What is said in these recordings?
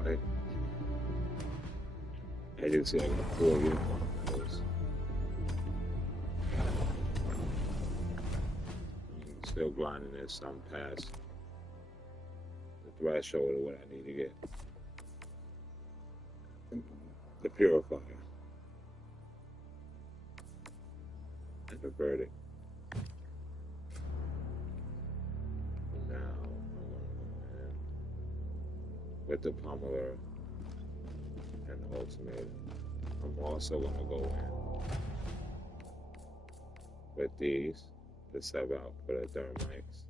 Alright. As you can see, I got 4 unicorns. Still grinding this. I'm past the threshold of what I need to get. The purifier. And the verdict. Now, I'm going to go in with the pummeler and the ultimatum. I'm also going to go in with these to sub out for the thermites.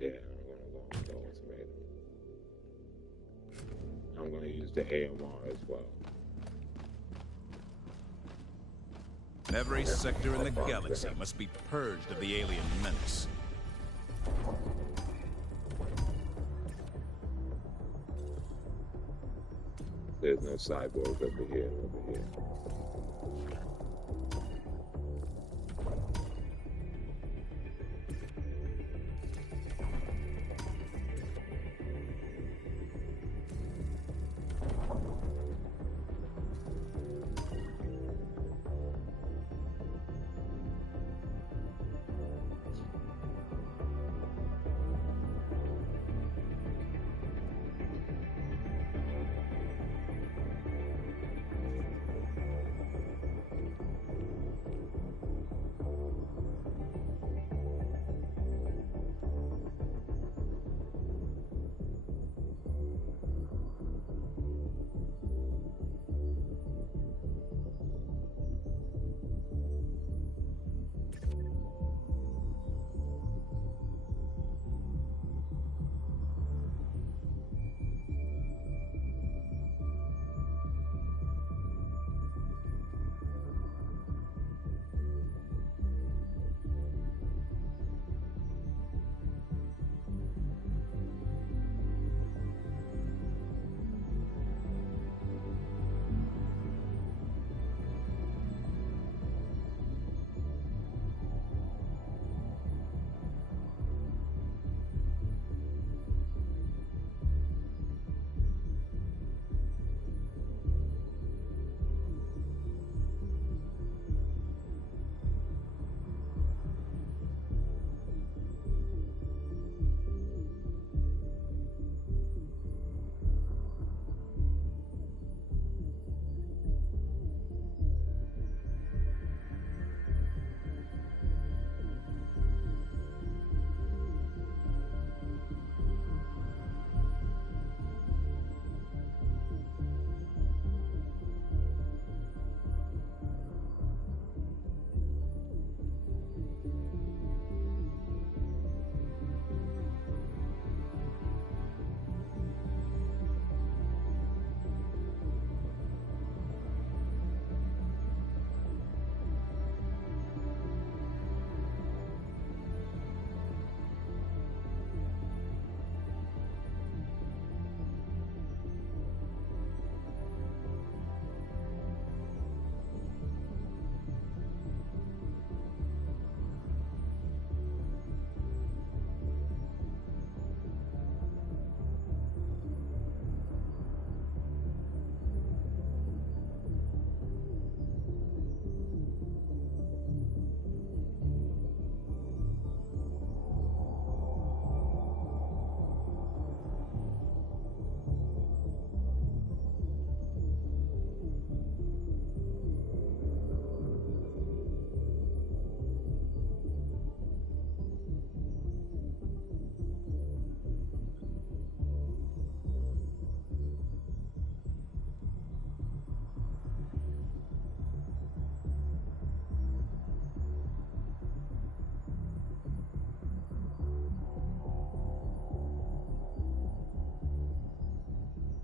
Yeah, I'm going to go with the ultimatum. I'm going to use the AMR as well. Every sector in the galaxy must be purged of the alien menace. There's no cyborgs over here.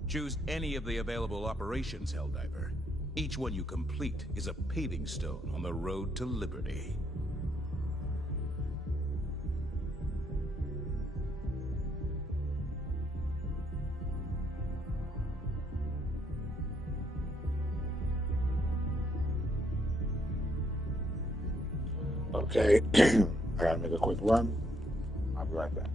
Choose any of the available operations, Helldiver. Each one you complete is a paving stone on the road to liberty. Okay, I gotta make a quick run. I'll be right back.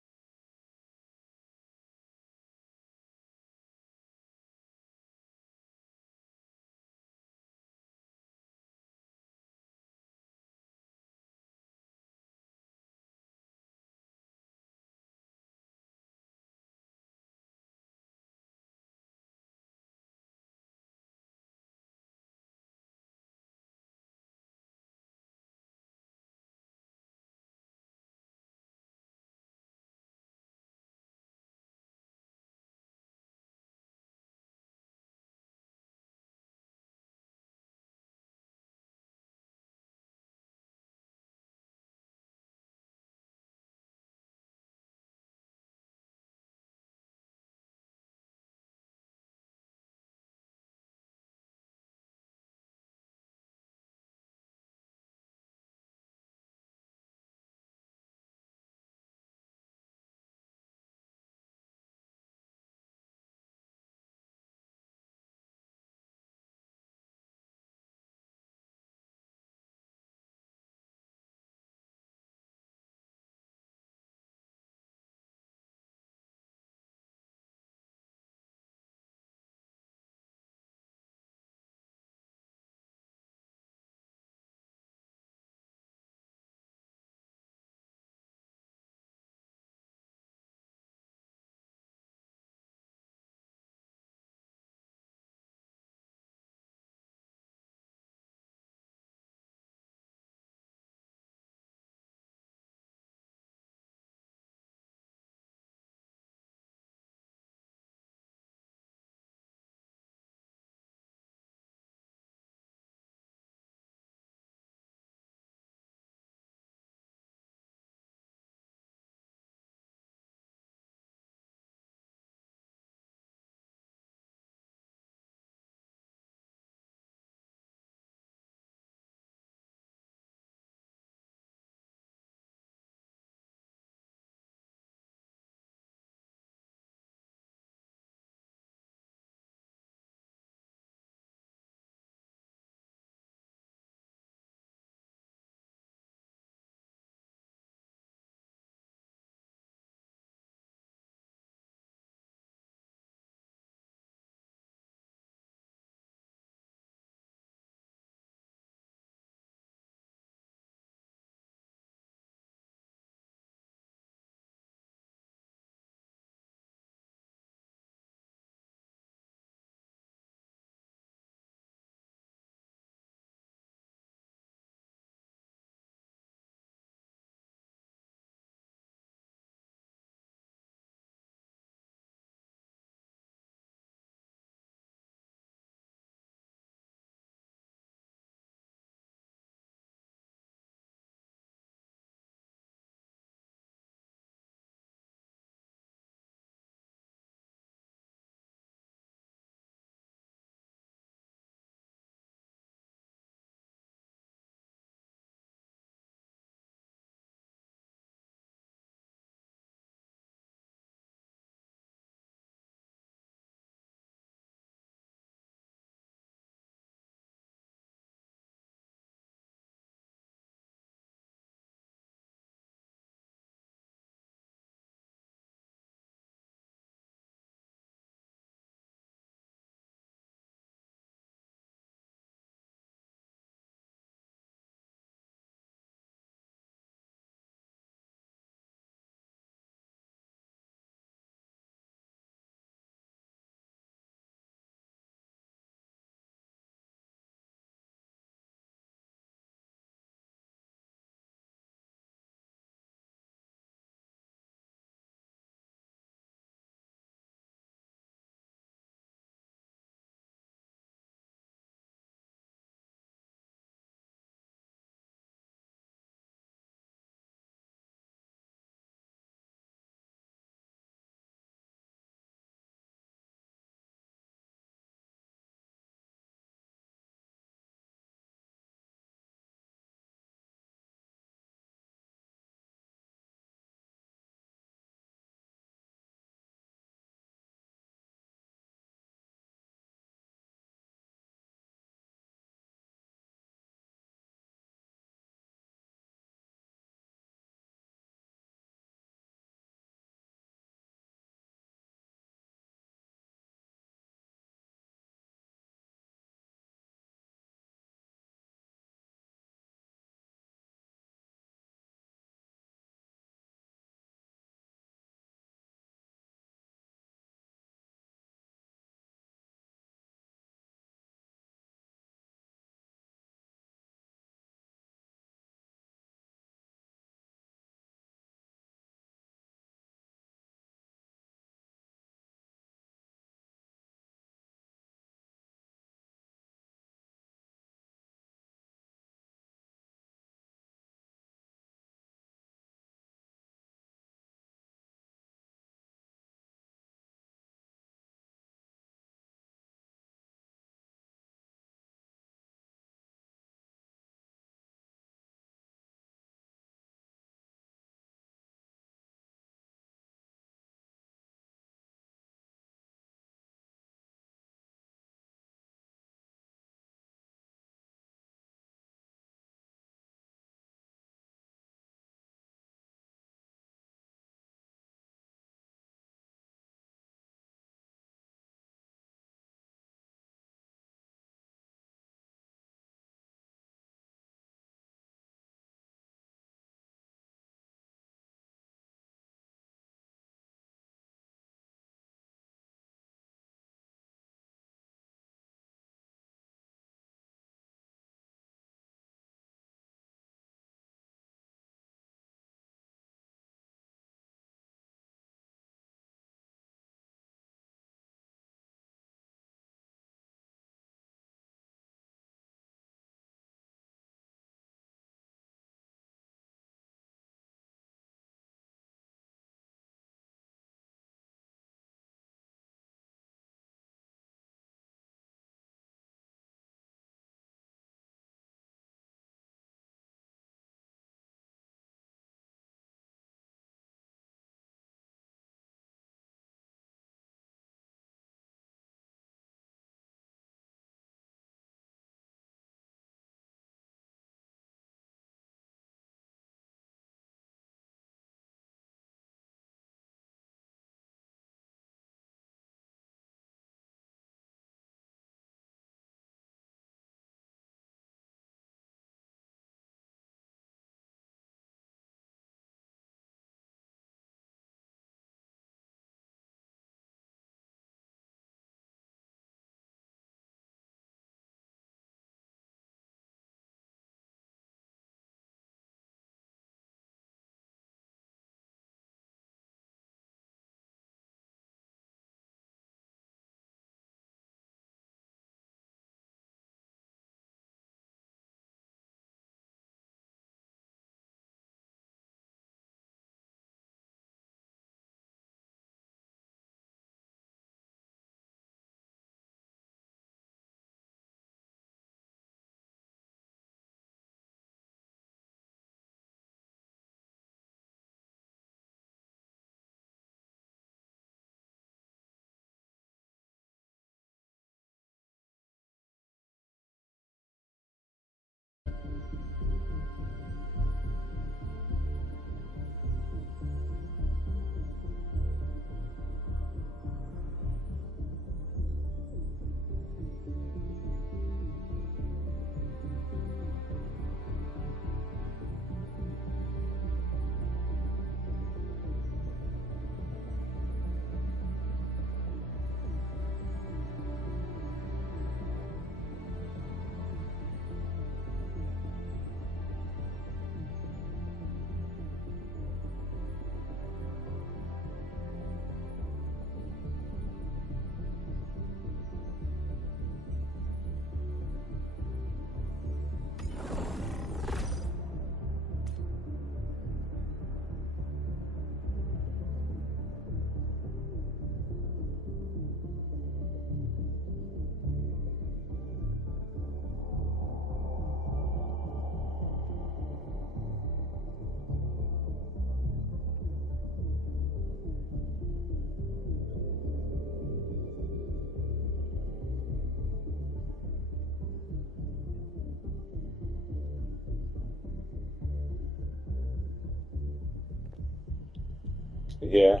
Yeah,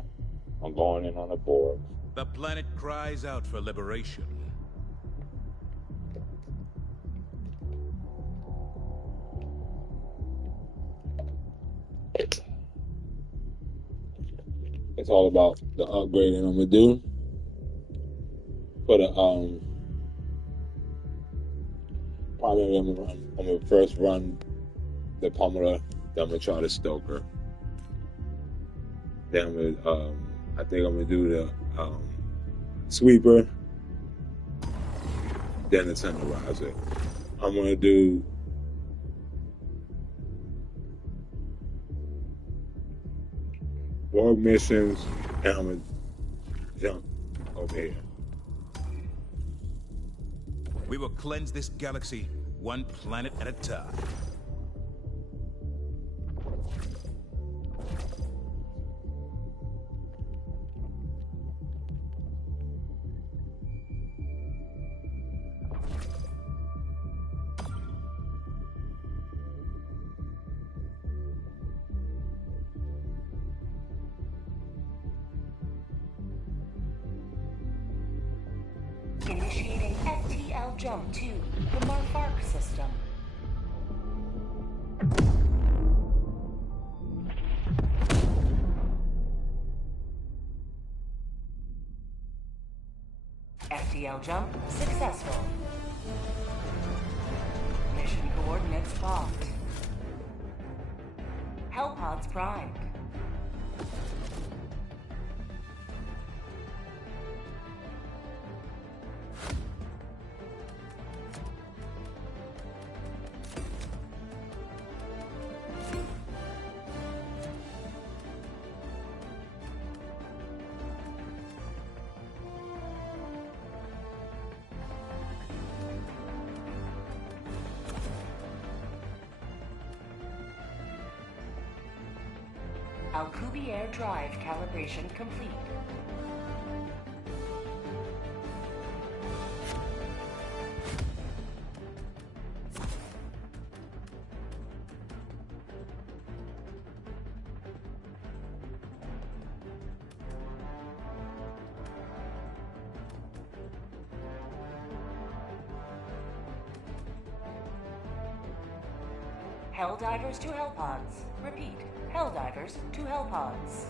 I'm going in on the board. The planet cries out for liberation. It's all about the upgrading I'm gonna do for the Probably I'm gonna first run the pummeler, then I'm gonna try the stoker. Then I'm gonna, I think I'm gonna do the sweeper, then the tenderizer. I'm gonna do rogue missions, and I'm gonna jump over here. We will cleanse this galaxy one planet at a time. Initiating FTL jump to the Marfark system. FTL jump successful. Mission coordinates locked. Hellpods primed. Alcubierre drive calibration complete. Helldivers to Hellpods. Repeat. Helldivers to Hellpods.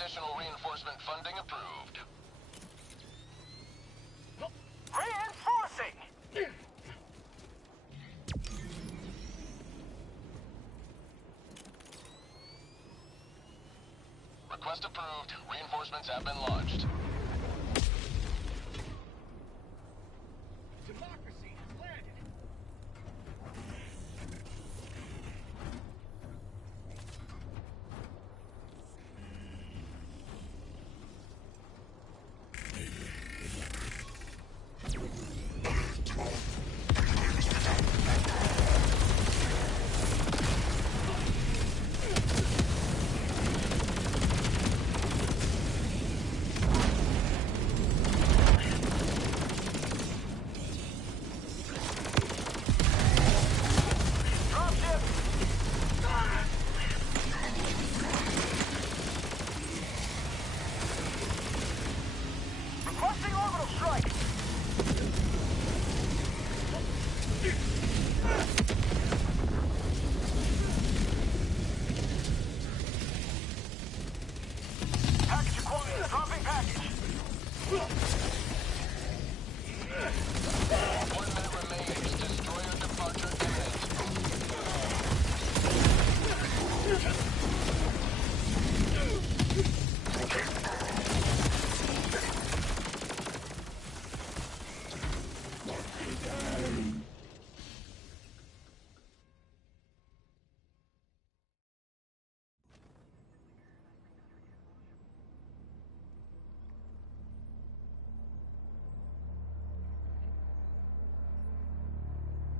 Additional reinforcement funding approved. Reinforcing! Request approved. Reinforcements have been launched. Democracy has landed.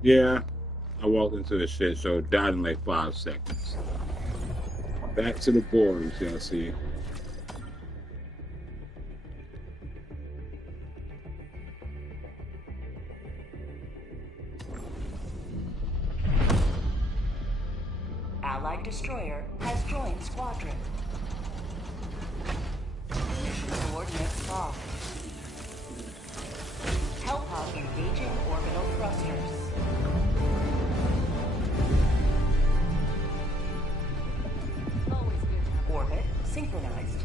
Yeah, I walked into the shit show, died in like 5 seconds. Back to the boards, y'all see. Allied destroyer has joined squadron. Mission coordinates locked. Hellpod engaging orbital thrusters. Orbit synchronized.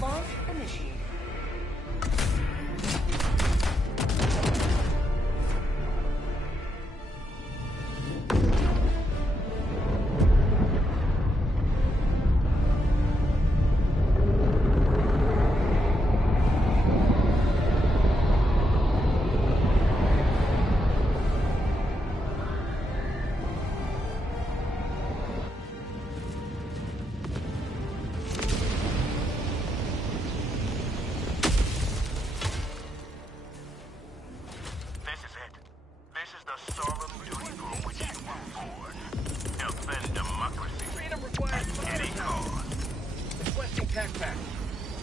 Launch initiated.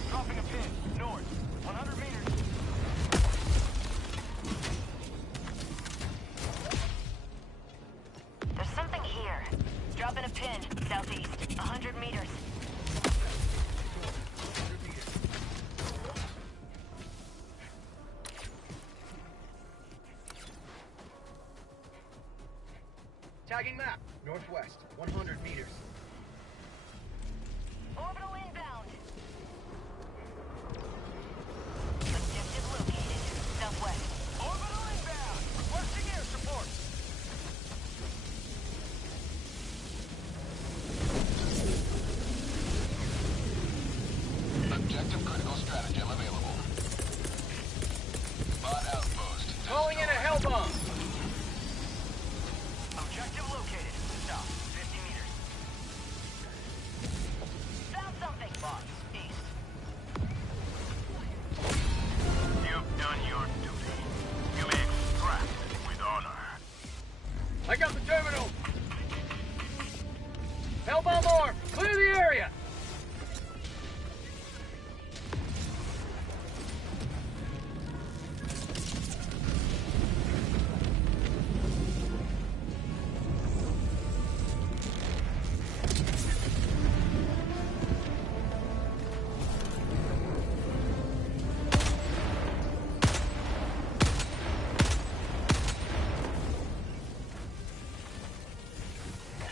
Dropping a pin, north, 100 meters. There's something here. Dropping a pin, southeast, 100 meters. Tagging map, northwest, 100 meters. Orbital inbound. Objective located, southwest. Orbital Hellbomb armed! Clear the area!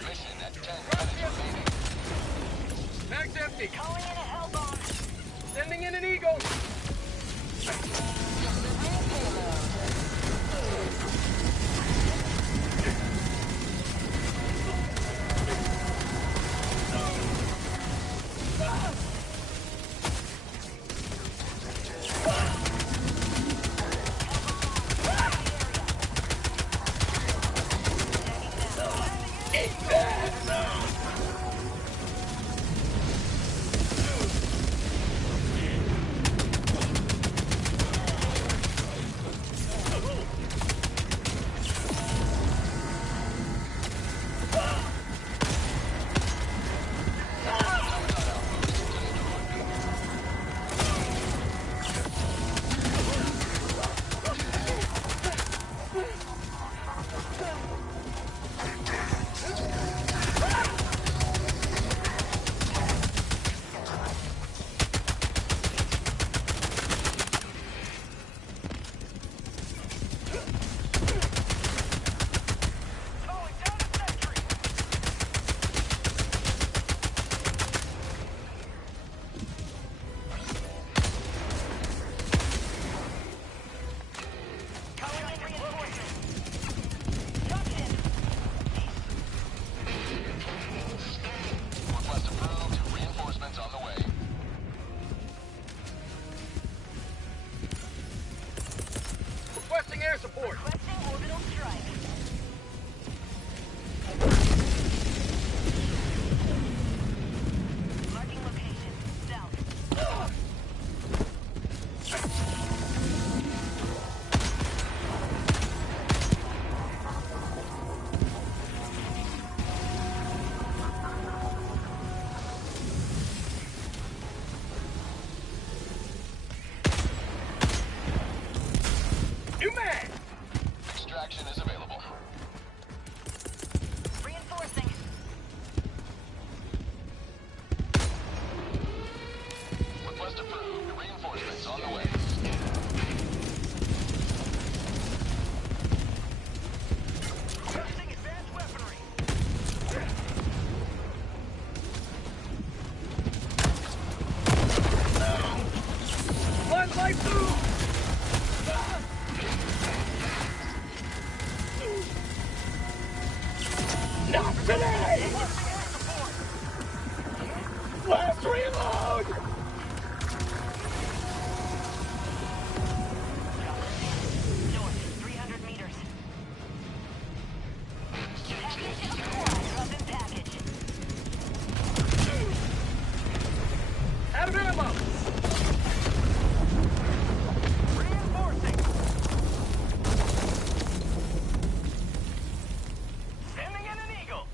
Mission at 10 minutes remaining. Mag's empty! Calling in a hell bomb. Sending in an eagle! Calling down a sentry. Calling in reinforcements. Drop in. Request approved. Reinforcements on the way. Requesting air support! Requesting orbital strike. Marking location. South. New mag! Extraction is available. Reinforcing. Request approved. Reinforcements on the way. Requesting advanced weaponry. One light through! Not today! Last reload! North, 300 meters. Package acquired. Drop in package. Out of ammo! Reinforcing. Sending in an eagle.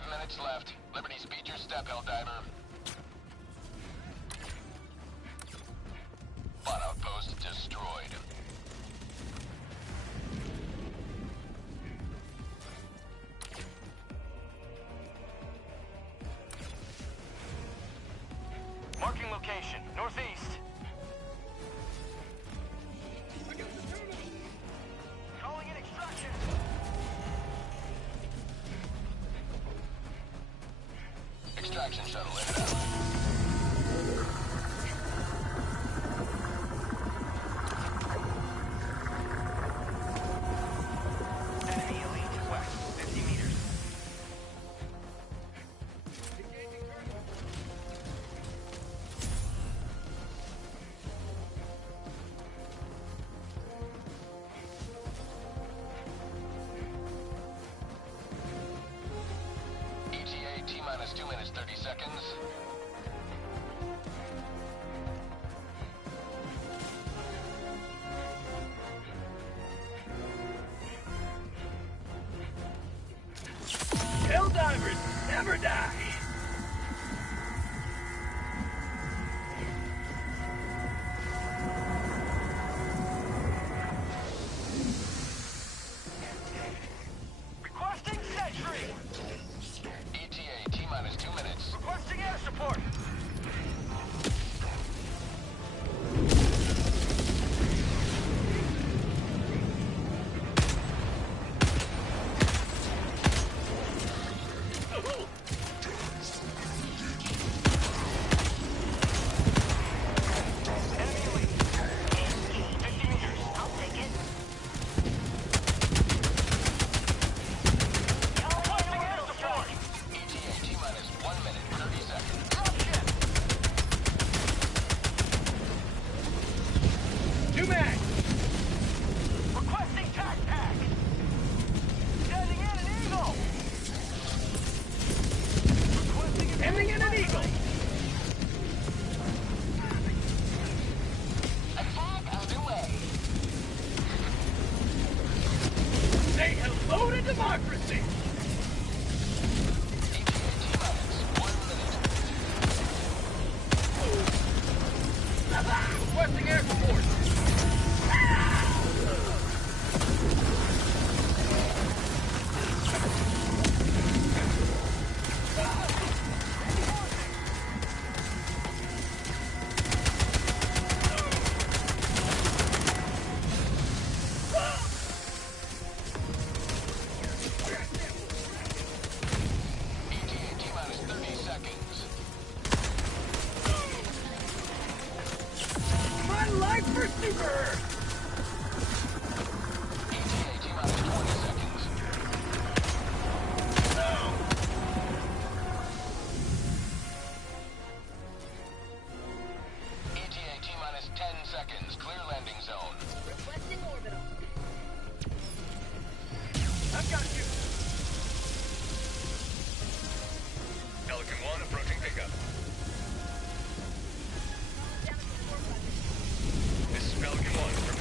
5 minutes left. Liberty, speed your step, Helldiver. Bot outpost destroyed. Marking location, northeast. Calling in extraction. Extraction shuttle inbound. Enemy elite west, 50 meters. ETA T-minus 2 minutes 30 seconds. Helldivers never die. Requesting sentry. ETA T-minus 2 minutes. Requesting air support. Enemy elite. 50 meters. I'll take it. Requesting air support. ETA T-minus 1 minute 30 seconds. Dropship. New mag. Requesting tac pack. Sending in an eagle. Sending in an eagle. Attack underway. Say hello to democracy. ETA T-minus 1 minute. Requesting air support. ETA T-minus 30 seconds. My life for Super Earth. ETA T-minus 20 seconds. ETA T-minus 10 seconds. Clear landing zone. Requesting orbital. I've got you. Pelican 1 approaching pickup. Damage to the warp weapon. This is Pelican 1.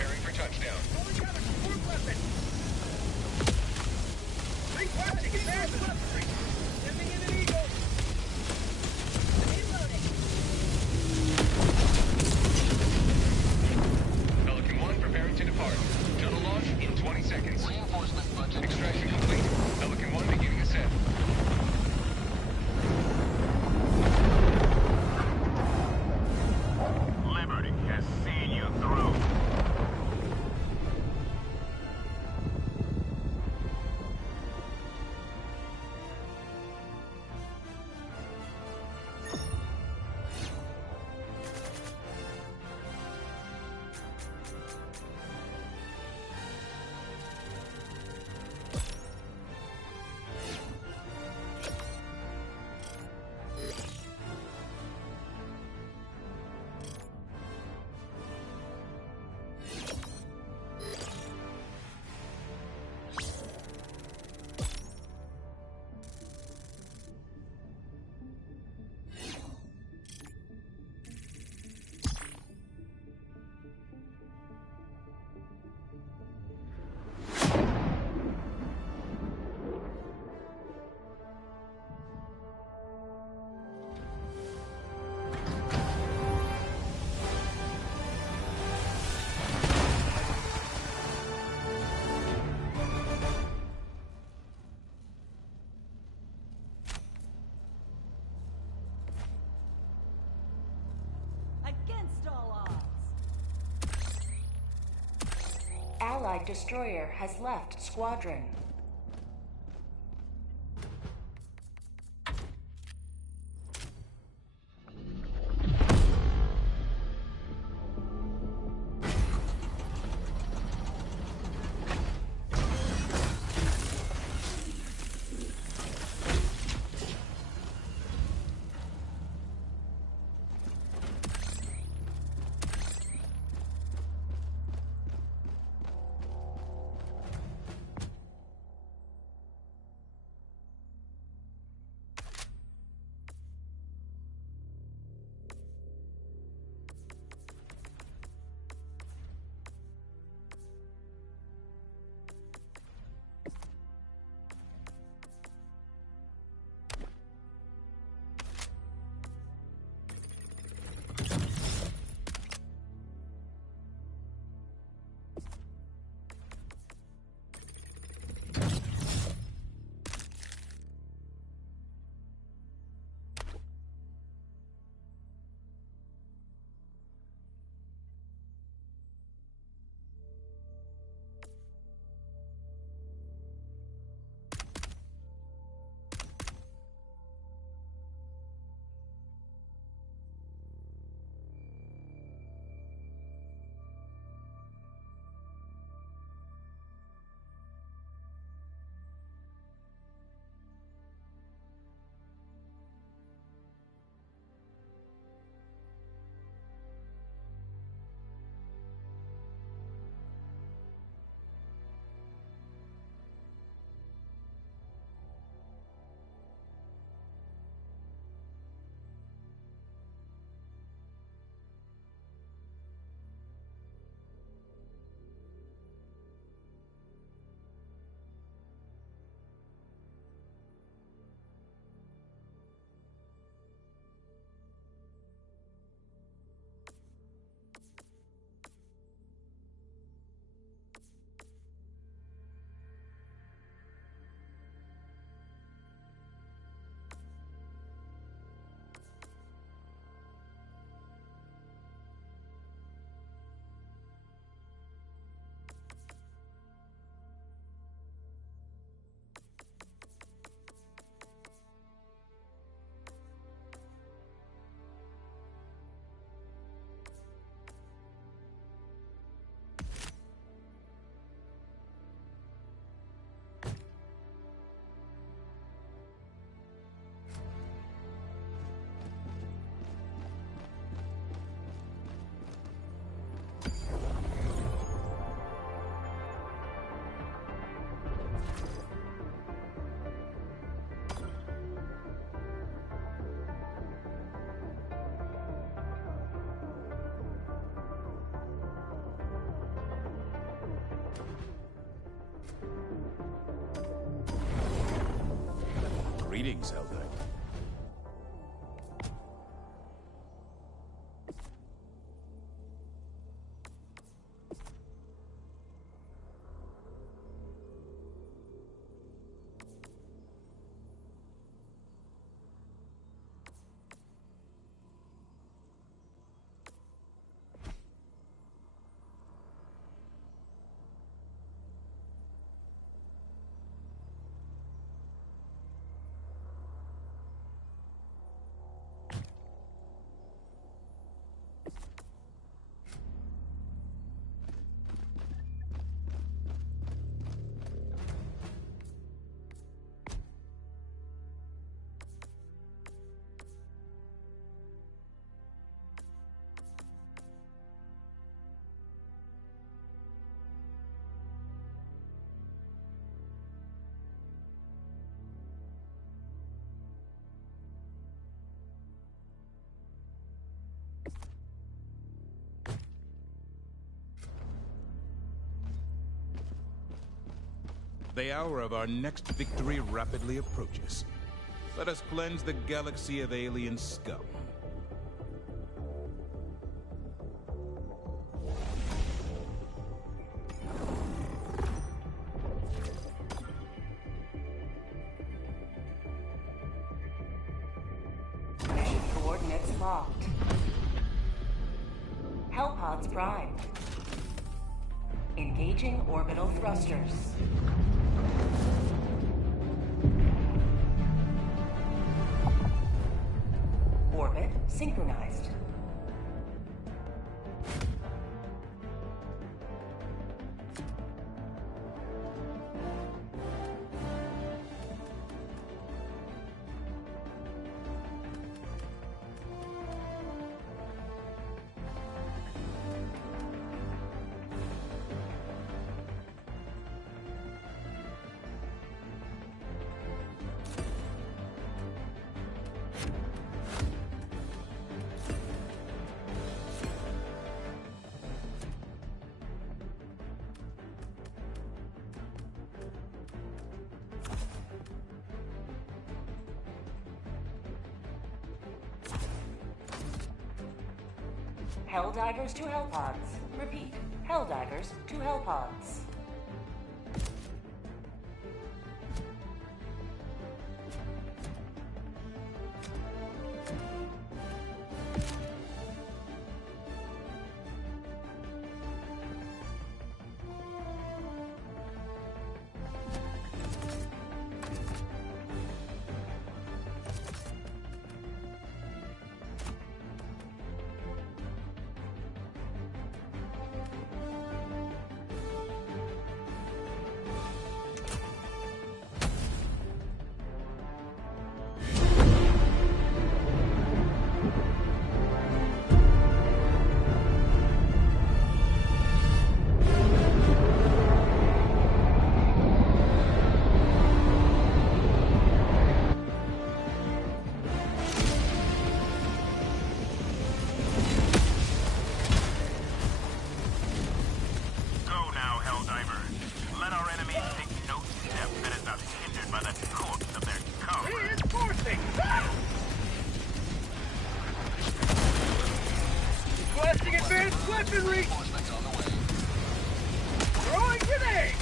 Allied destroyer has left squadron. Greetings, Helldivers. The hour of our next victory rapidly approaches. Let us cleanse the galaxy of alien scum. Mission coordinates locked. Hellpods primed. Engaging orbital thrusters. Orbit synchronized. Helldivers to Hellpods. Repeat. Helldivers to Hellpods. Requesting advanced weaponry! Throwing grenade!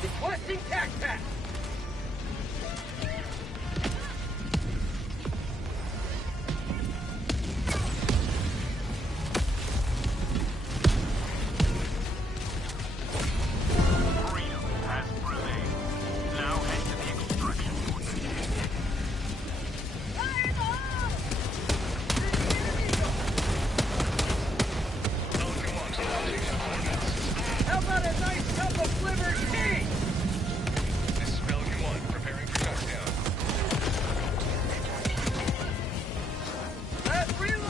Requesting tac pack! How about a nice cup of liver tea? This is Pelican 1, preparing for touchdown. Let's reload!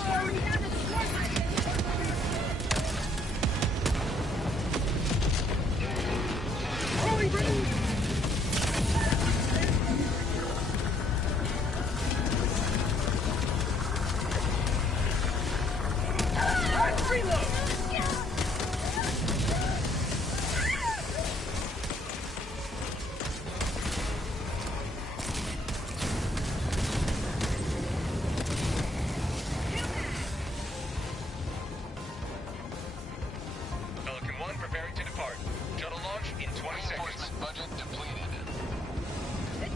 Rolling grenade! Let's reload! Pelican 1, preparing to depart. Shuttle launch in 20 seconds. Budget depleted.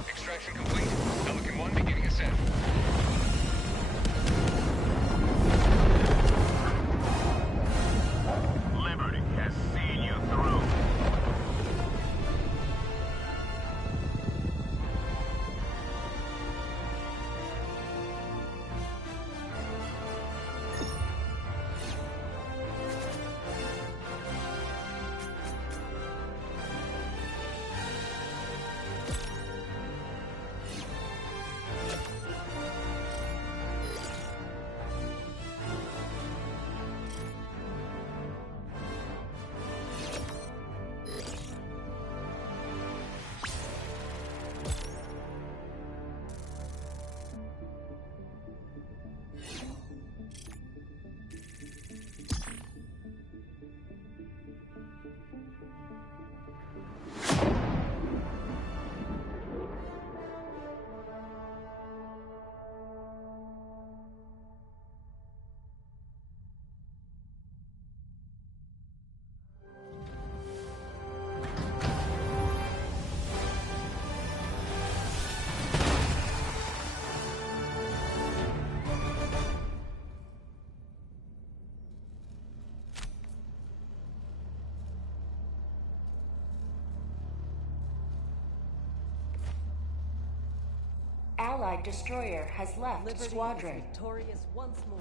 Extraction complete. Pelican 1 beginning ascent. Liberty has seen you through. Allied destroyer has left Liberty squadron. is victorious once more.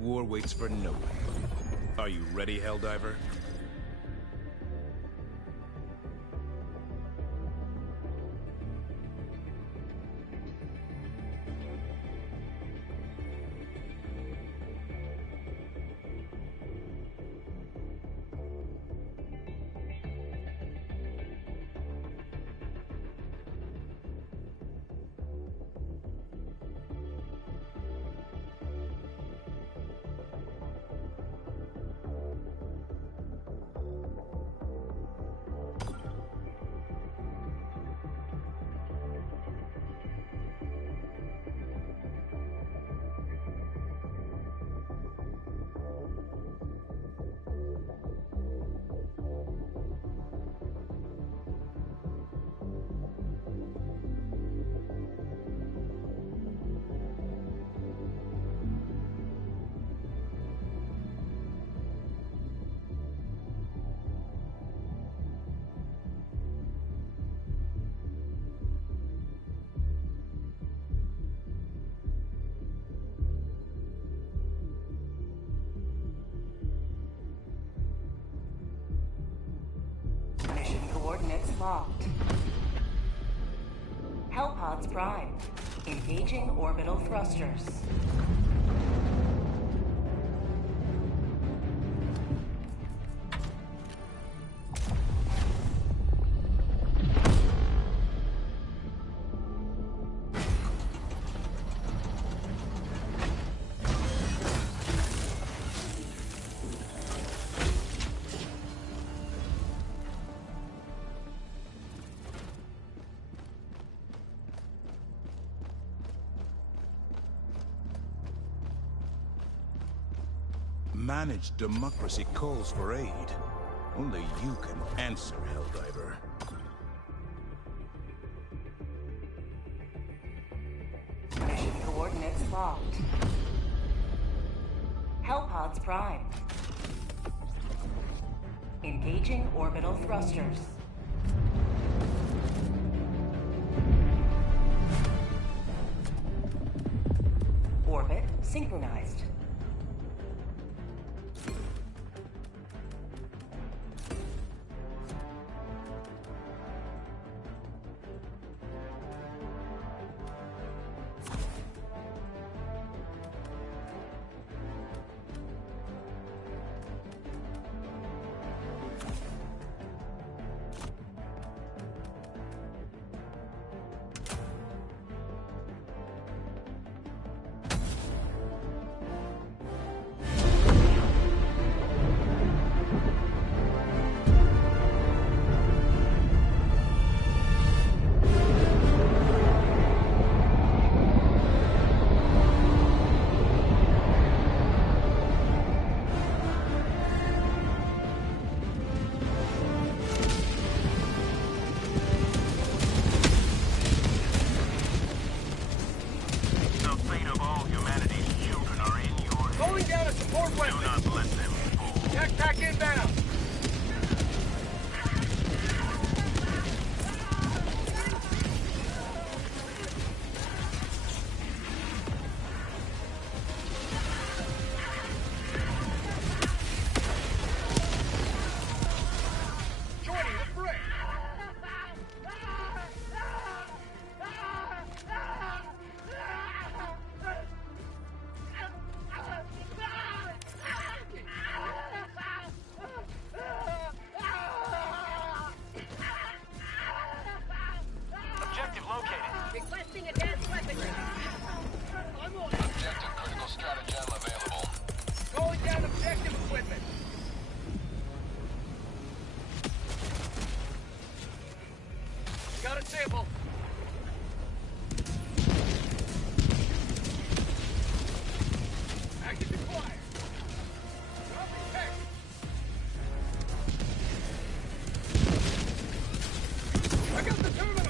War waits for no one. Are you ready, Helldiver? Mission coordinates locked. Hellpods prime. Engaging orbital thrusters. Managed democracy calls for aid. Only you can answer, Helldiver. Mission coordinates locked. Hellpods prime. Engaging orbital thrusters. Orbit synchronized. Got a sample. Active required. Dropping text. I got the terminal.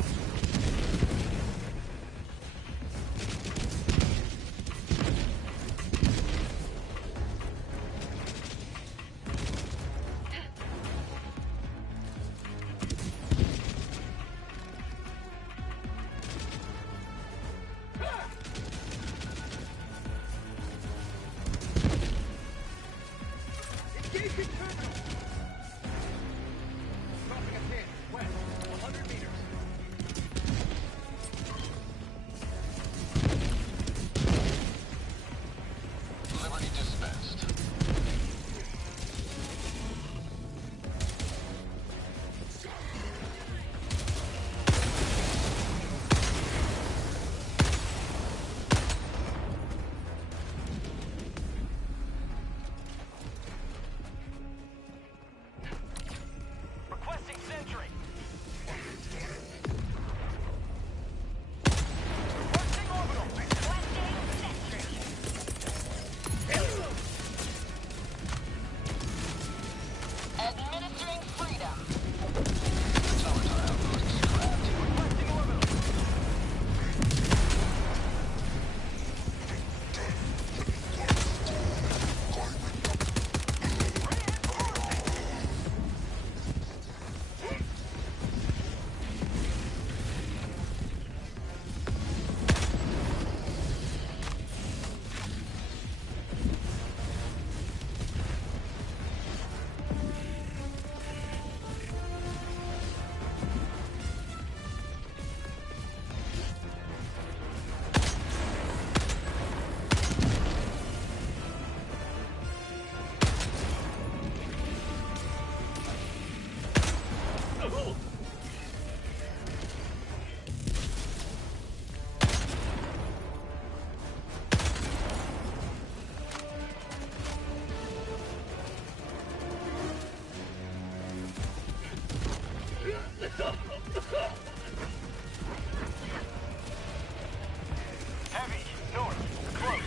Engaging terminal. Dropping a pin. West, 100 meters. Liberty dispensed. Requesting sentry. Requesting orbital. Administering freedom. Telemetry outpost scrapped. Requesting orbital. Heavy, north, close.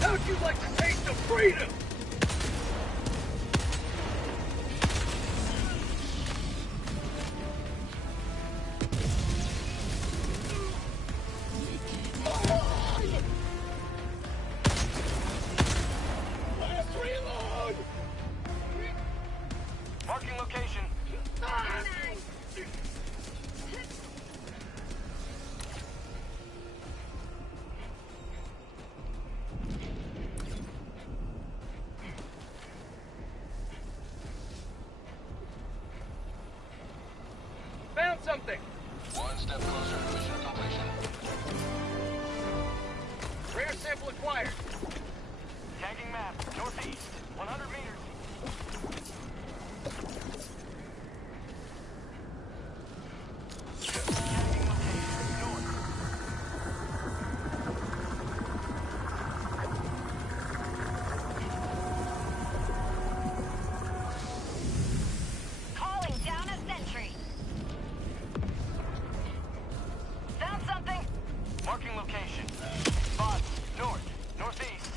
How'd you like to taste of freedom? Last reload! Marking location. Found something! One step closer to mission completion. Rare sample acquired. Tagging map, northeast, 100 meters. Tagging location, north. Calling down a sentry. Found something. Marking location. Spots, north, northeast.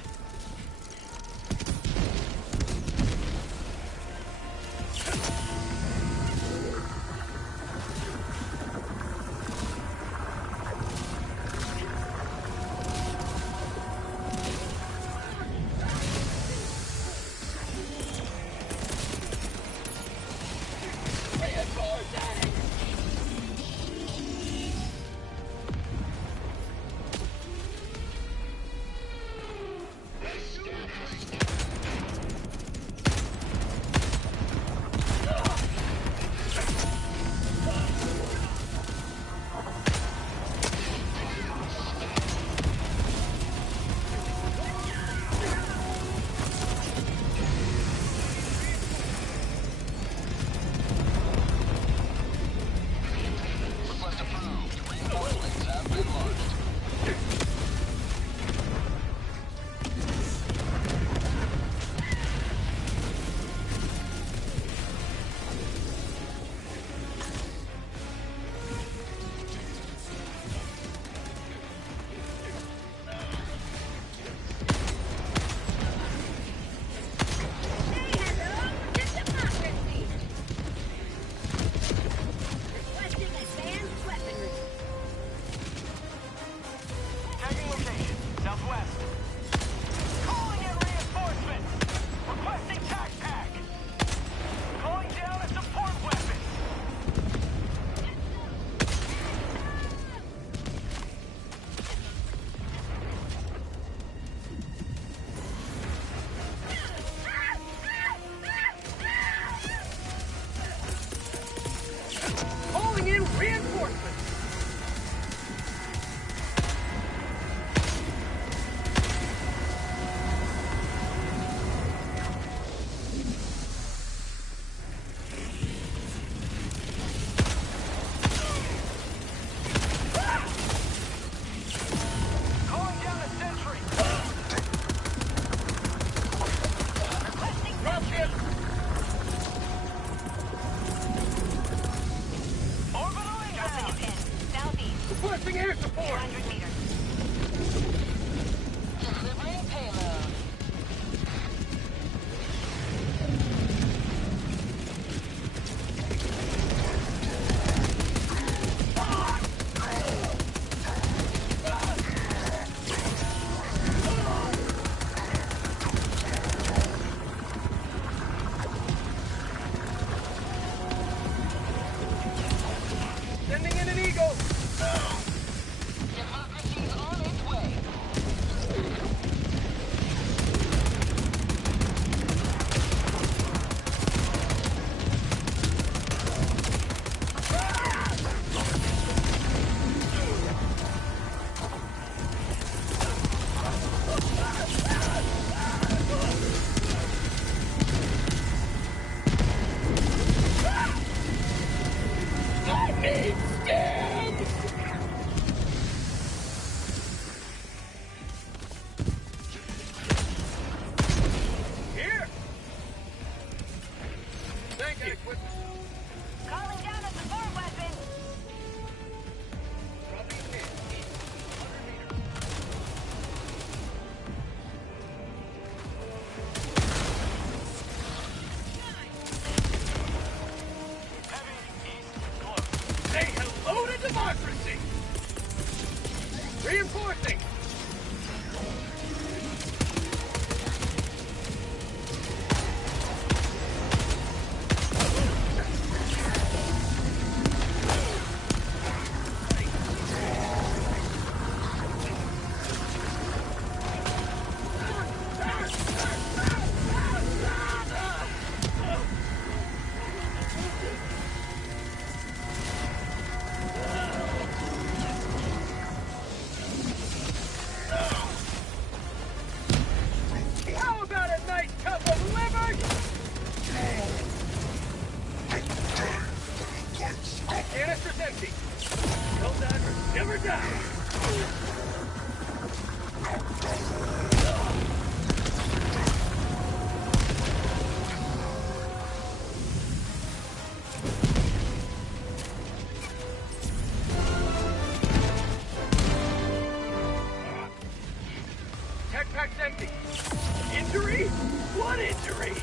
One injury!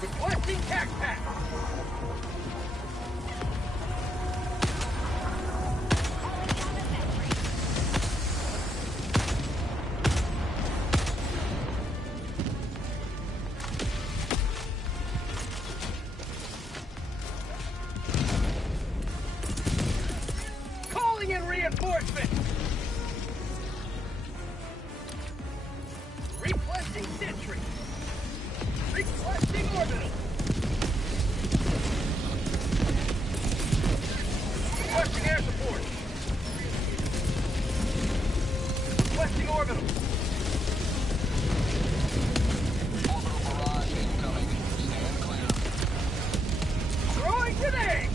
Requesting tac pack! Calling in reinforcements! Requesting sentry! Requesting orbital! Requesting air support! Requesting orbital! Orbital barrage incoming. Stand clear. Throwing grenade!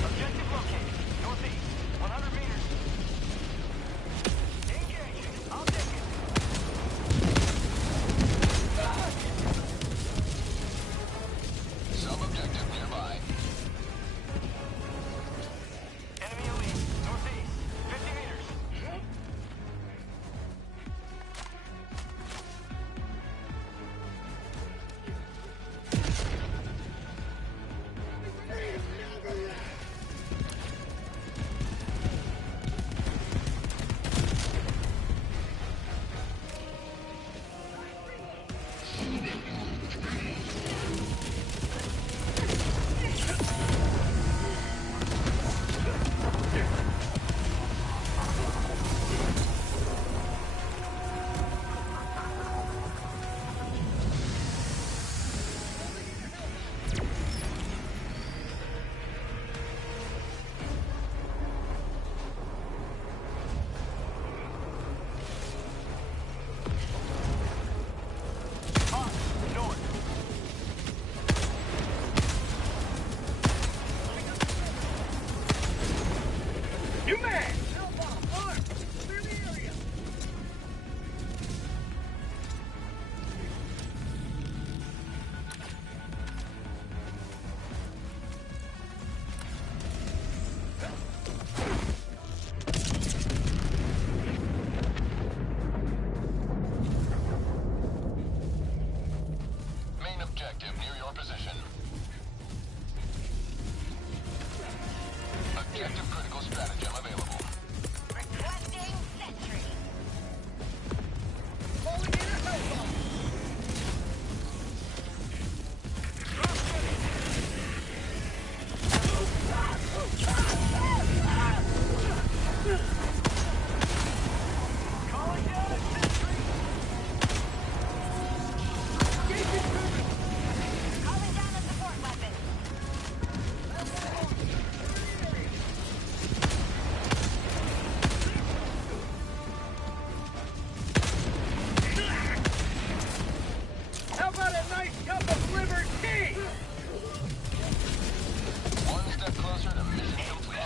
Objective located. Northeast. 100 meters. Engaging. I'll take it. Sub-objective nearby. Enemy elite. Northeast. 50 meters. Hawk, north. You man! Arm! Clear the area! Main objective near your position. Objective critical stratagem available. Requesting sentry. Calling in a hellbomb! Calling down a sentry! Engaging terminal! Calling down a support weapon. How about a nice cup of liver tea? One step closer to mission completion.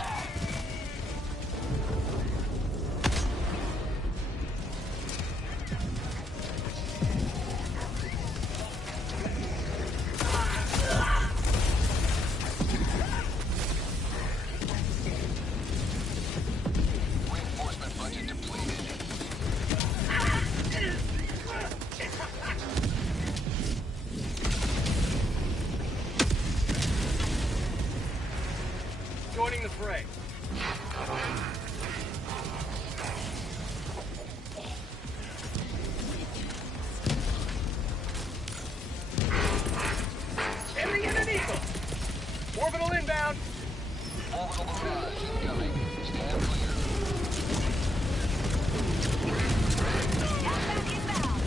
Reinforcement budget depleted. Joining the fray. Ending in an eagle. Orbital inbound. Orbital barrage incoming. Stand clear. Airback inbound.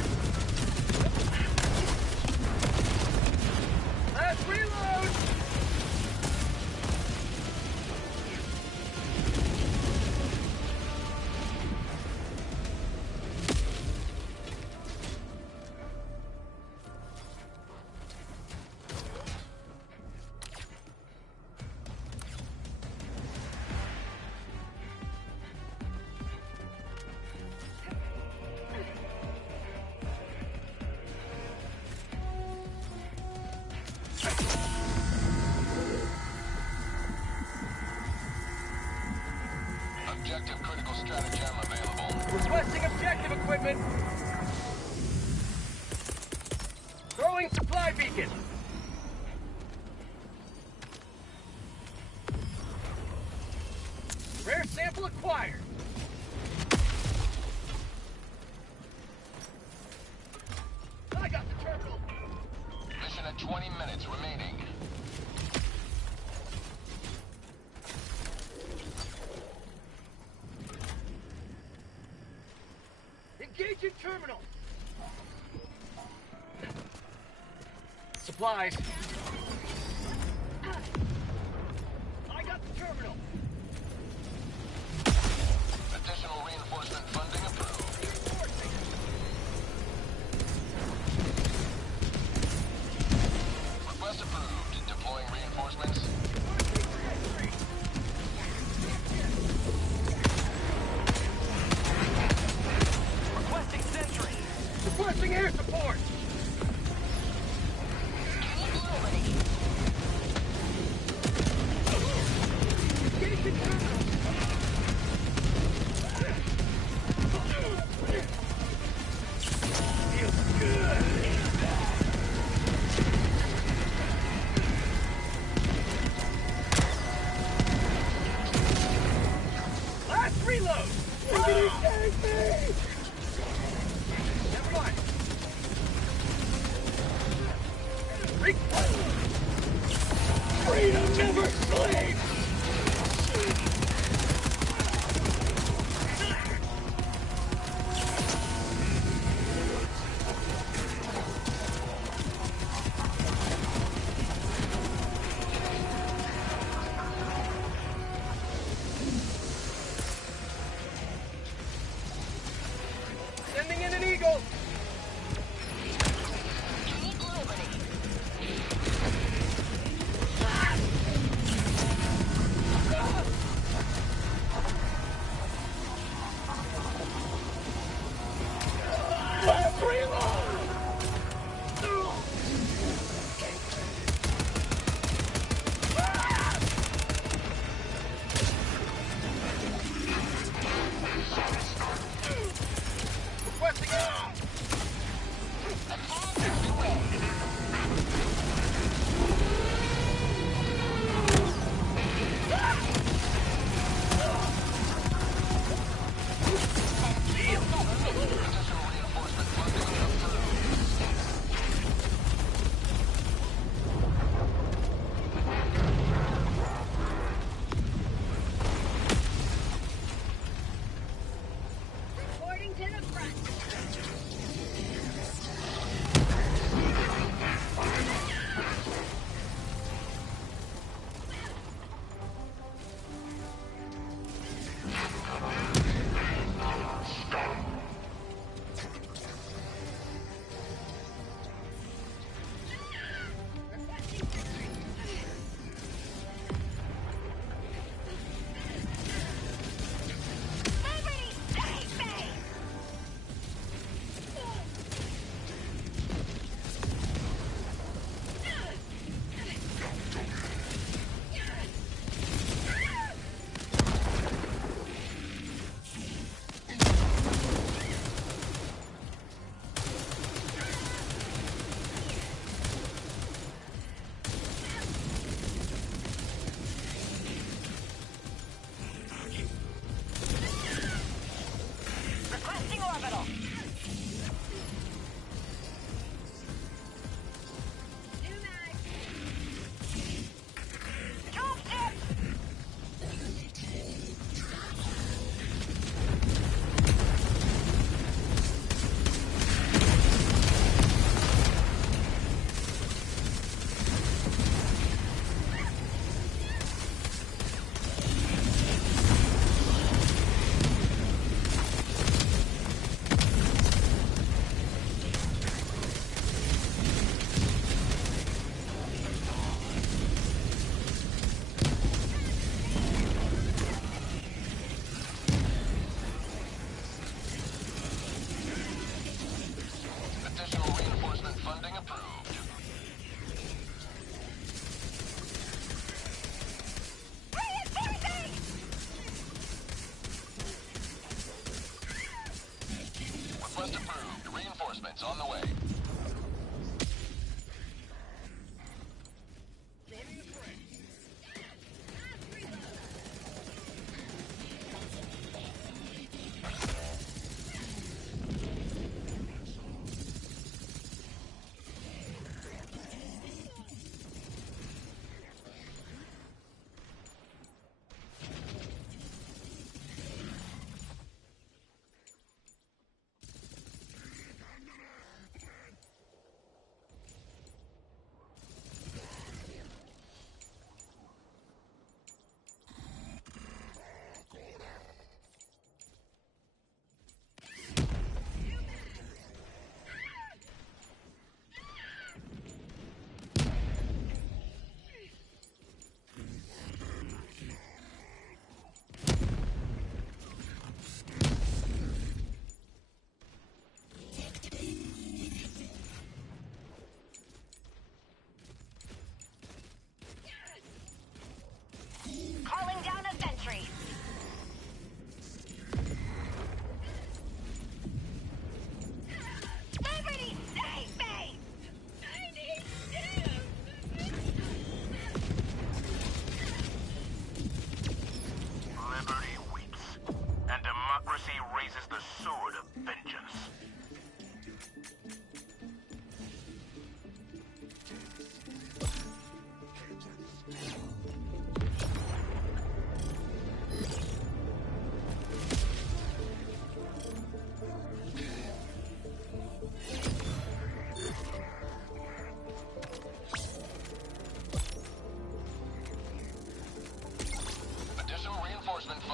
Last reload. reinforcement. Throwing supply beacon. Rare sample acquired. I got the terminal. Mission at 20 minutes remaining. Engaging terminal. Supplies. I got the terminal. Additional reinforcement funding approved. Reinforcing. Request approved. Deploying reinforcements. Requesting sentry. Requesting air support. Engaging terminal. Feels good. Last reload! Never mind. Freedom never sleeps! Sending in an eagle!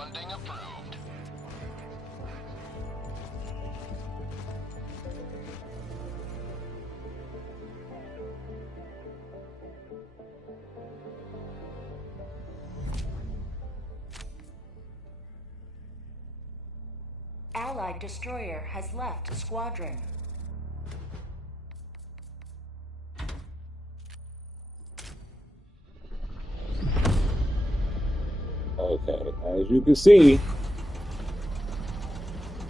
Funding approved. Allied destroyer has left squadron. Okay, as you can see,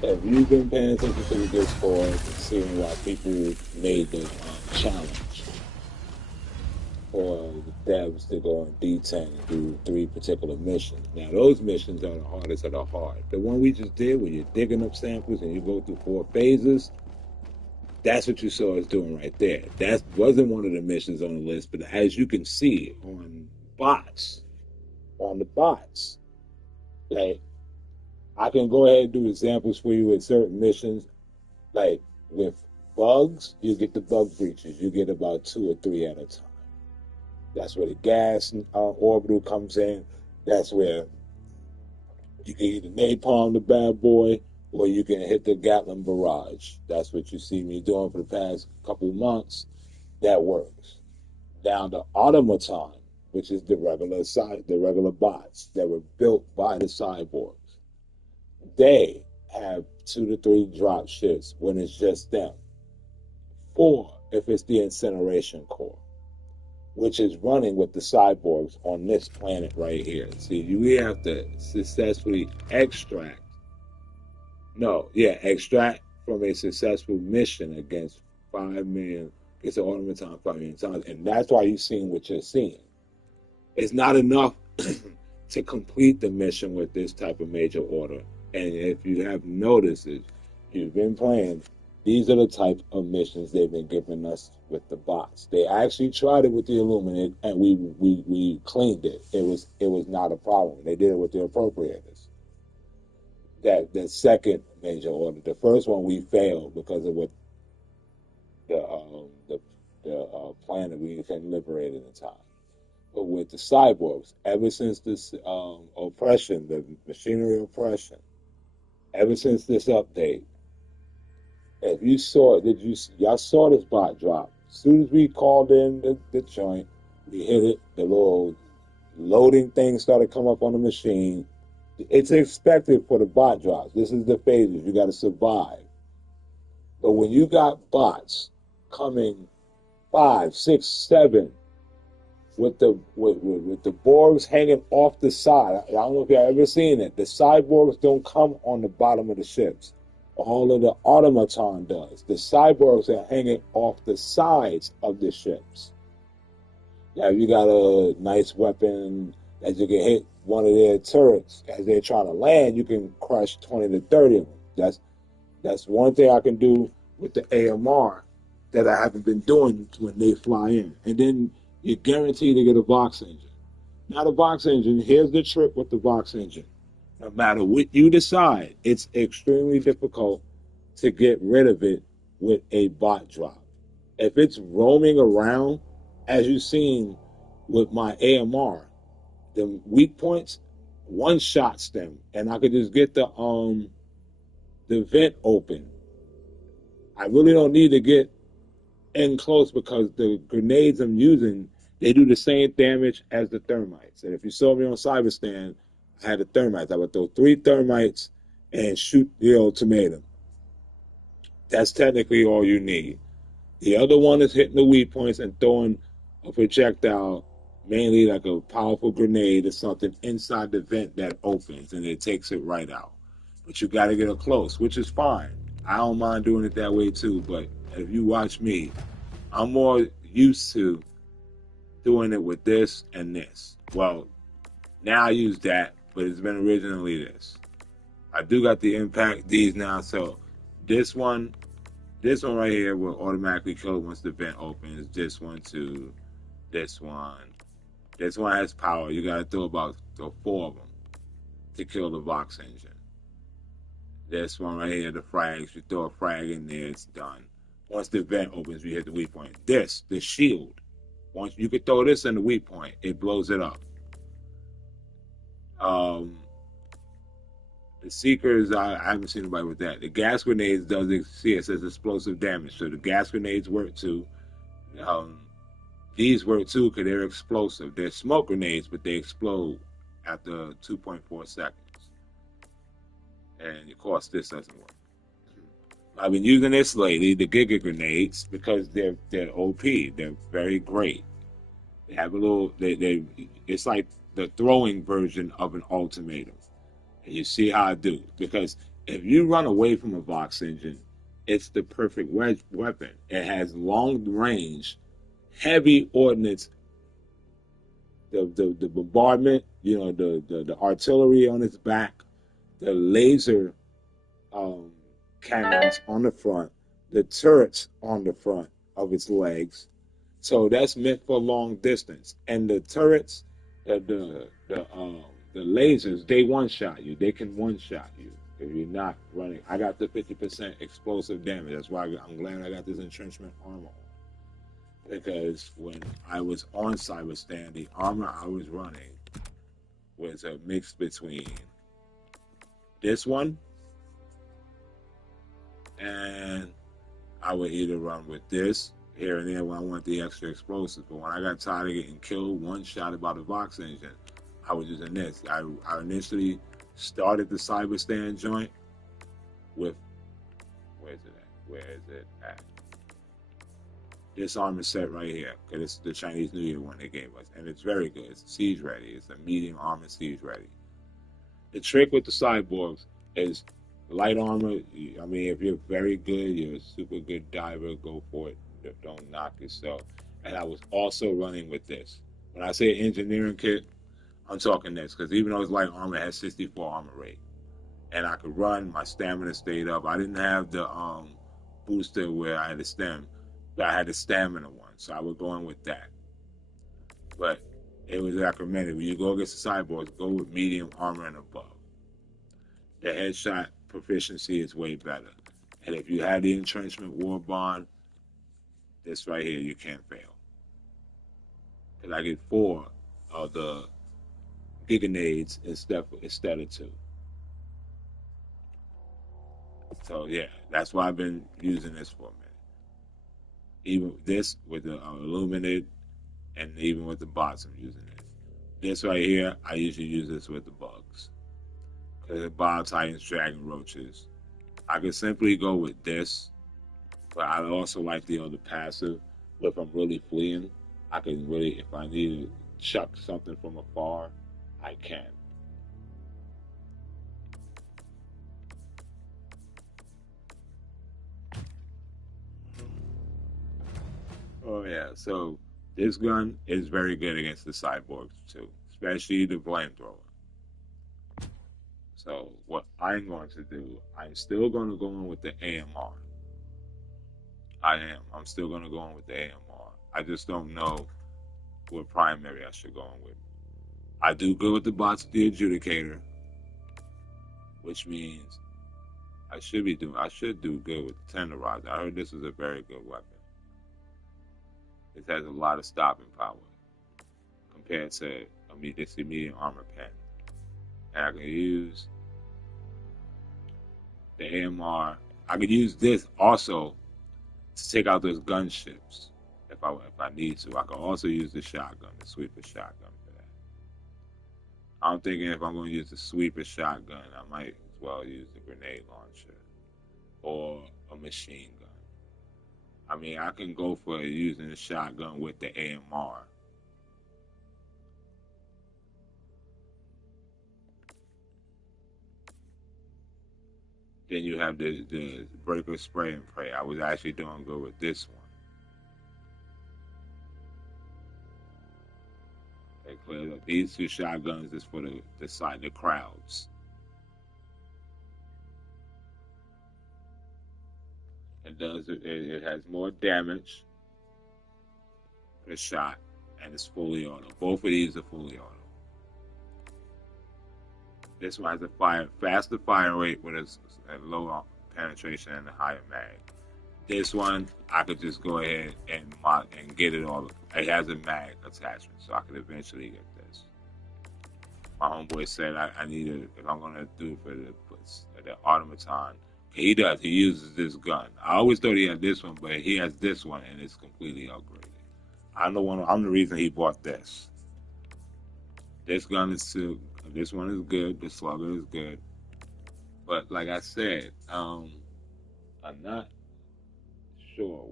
if you've been paying attention to the Discord and seeing why people made the challenge for the devs to go on D10 and do 3 particular missions. Now, those missions are the hardest of the hard. The one we just did, where you're digging up samples and you go through 4 phases, that's what you saw us doing right there. That wasn't one of the missions on the list, but as you can see on the bots, like, I can go ahead and do examples for you with certain missions. Like with bugs, you get the bug breaches. You get about 2 or 3 at a time. That's where the gas orbital comes in. That's where you can either napalm the bad boy or you can hit the Gatling barrage. That's what you see me doing for the past couple of months. That works. Now the automaton, which is the regular bots that were built by the cyborgs, they have 2 to 3 drop ships when it's just them. 4 if it's the incineration core, which is running with the cyborgs on this planet right here. See, we have to successfully extract from a successful mission against 5 million. It's an automaton 5 million times, and that's why you're seeing what you're seeing. It's not enough to complete the mission with this type of major order. And if you have noticed it, you've been playing, these are the type of missions they've been giving us with the bots. They actually tried it with the Illuminate, and we cleaned it. It was not a problem. They did it with the Appropriators. The second major order. The first one we failed because of what the planet we couldn't liberate in time. But with the cyborgs, ever since this oppression, the machinery oppression, ever since this update, if you saw it, y'all saw this bot drop? As soon as we called in the joint, we hit it, the little loading thing started come up on the machine. It's expected for the bot drops. This is the phases. You got to survive. But when you got bots coming 5, 6, 7 with the Borgs hanging off the side, I don't know if y'all ever seen it. The cyborgs don't come on the bottom of the ships. All of the automaton does. The cyborgs are hanging off the sides of the ships. Now, if you got a nice weapon that you can hit one of their turrets as they're trying to land, you can crush 20 to 30 of them. That's one thing I can do with the AMR that I haven't been doing when they fly in. And then you're guaranteed to get a Vox engine. Now, the Vox engine, here's the trick with the Vox engine. No matter what you decide, it's extremely difficult to get rid of it with a bot drop. If it's roaming around, as you've seen with my AMR, the weak points, one shots them, and I could just get the vent open. I really don't need to get in close because the grenades I'm using, they do the same damage as the thermites. And if you saw me on Cyberstan, I had the thermites. I would throw 3 thermites and shoot the ultimatum. That's technically all you need. The other one is hitting the weak points and throwing a projectile, mainly like a powerful grenade or something, inside the vent that opens, and it takes it right out. But you got to get it close, which is fine. I don't mind doing it that way too, but if you watch me, I'm more used to doing it with this and this. Well, now I use that, but it's been originally this. I do got the impact these now, so this one right here will automatically kill once the vent opens. This one to this one. This one has power. You got to throw 4 of them to kill the Vox engine. This one right here, the frags. You throw a frag in there, it's done. Once the vent opens, we hit the weak point. This, the shield. Once you could throw this in the weak point, it blows it up. The Seekers, I haven't seen anybody with that. The gas grenades see it says explosive damage. So the gas grenades work too. Um, these work too because they're explosive. They're smoke grenades, but they explode after 2.4 seconds. And of course, this doesn't work. I've been using this lately, the Giga grenades, because they're OP. They're very great. They have a little. It's like the throwing version of an ultimatum. And you see how I do. Because if you run away from a Vox engine, it's the perfect weapon. It has long range, heavy ordnance. The bombardment, the artillery on its back, the laser um, cannons on the front, the turrets on the front of its legs. So that's meant for long distance. And the turrets, the lasers, they one shot you. They can one shot you if you're not running. I got the 50% explosive damage. That's why I'm glad I got this entrenchment armor on. Because when I was on Cyberstan, the armor I was running was a mix between this one and I would either run with this here and there when I want the extra explosives. But when I got tired of getting killed, one shot by the Vox engine, I was using this. I initially started the Cyberstan joint with, where is it at? Where is it at? This armor set right here, because it's the Chinese New Year one they gave us. And it's very good. It's siege ready. It's a medium armor siege ready. The trick with the cyborgs is light armor. I mean, if you're very good, you're a super good diver, go for it. Don't knock yourself. And I was also running with this. When I say engineering kit, I'm talking this, because even though it's light armor, it has 64 armor rate. And I could run, my stamina stayed up. I didn't have the booster where I had the stem, but I had the stamina one, so I would go in with that. But it was recommended when you go against the cyborgs, go with medium armor and above. The headshot proficiency is way better. And if you have the entrenchment war bond, this right here, you can't fail. Because I get 4 of the giganades instead of 2. So yeah, that's why I've been using this for a minute. Even this with the illuminated, and even with the bots, I'm using it. This right here, I usually use this with the bugs. Because the Bob Titans, Dragon Roaches. I could simply go with this, but I also like the other passive. If I'm really fleeing, I can really, if I need to chuck something from afar, I can. Oh yeah, so this gun is very good against the cyborgs too, especially the flamethrower. So what I'm going to do, I'm still going to go in with the AMR. I am. I'm still going to go in with the AMR. I just don't know what primary I should go in with. I do good with the bots, the adjudicator, which means I should do good with the tenderizer. I heard this is a very good weapon. It has a lot of stopping power compared to this medium armor pen. And I can use the AMR. I could use this also to take out those gunships if I need to. I can also use the shotgun, the sweeper shotgun for that. I'm thinking if I'm going to use the sweeper shotgun, I might as well use the grenade launcher or a machine gun. I mean, I can go for using the shotgun with the AMR. Then you have the breaker spray and pray. I was actually doing good with this one. They cleared up. These 2 shotguns is for the crowds. It has more damage per shot, and it's fully auto. Both of these are fully auto. This one has a faster fire rate with a lower penetration and a higher mag. This one, I could just go ahead and get it all. It has a mag attachment, so I could eventually get this. my homeboy said I needed, if I'm gonna do for the automaton. He does. He uses this gun. I always thought he had this one, but he has this one, and it's completely upgraded. I'm the one. I'm the reason he bought this. This gun is too. This one is good. The slugger is good. But like I said, I'm not sure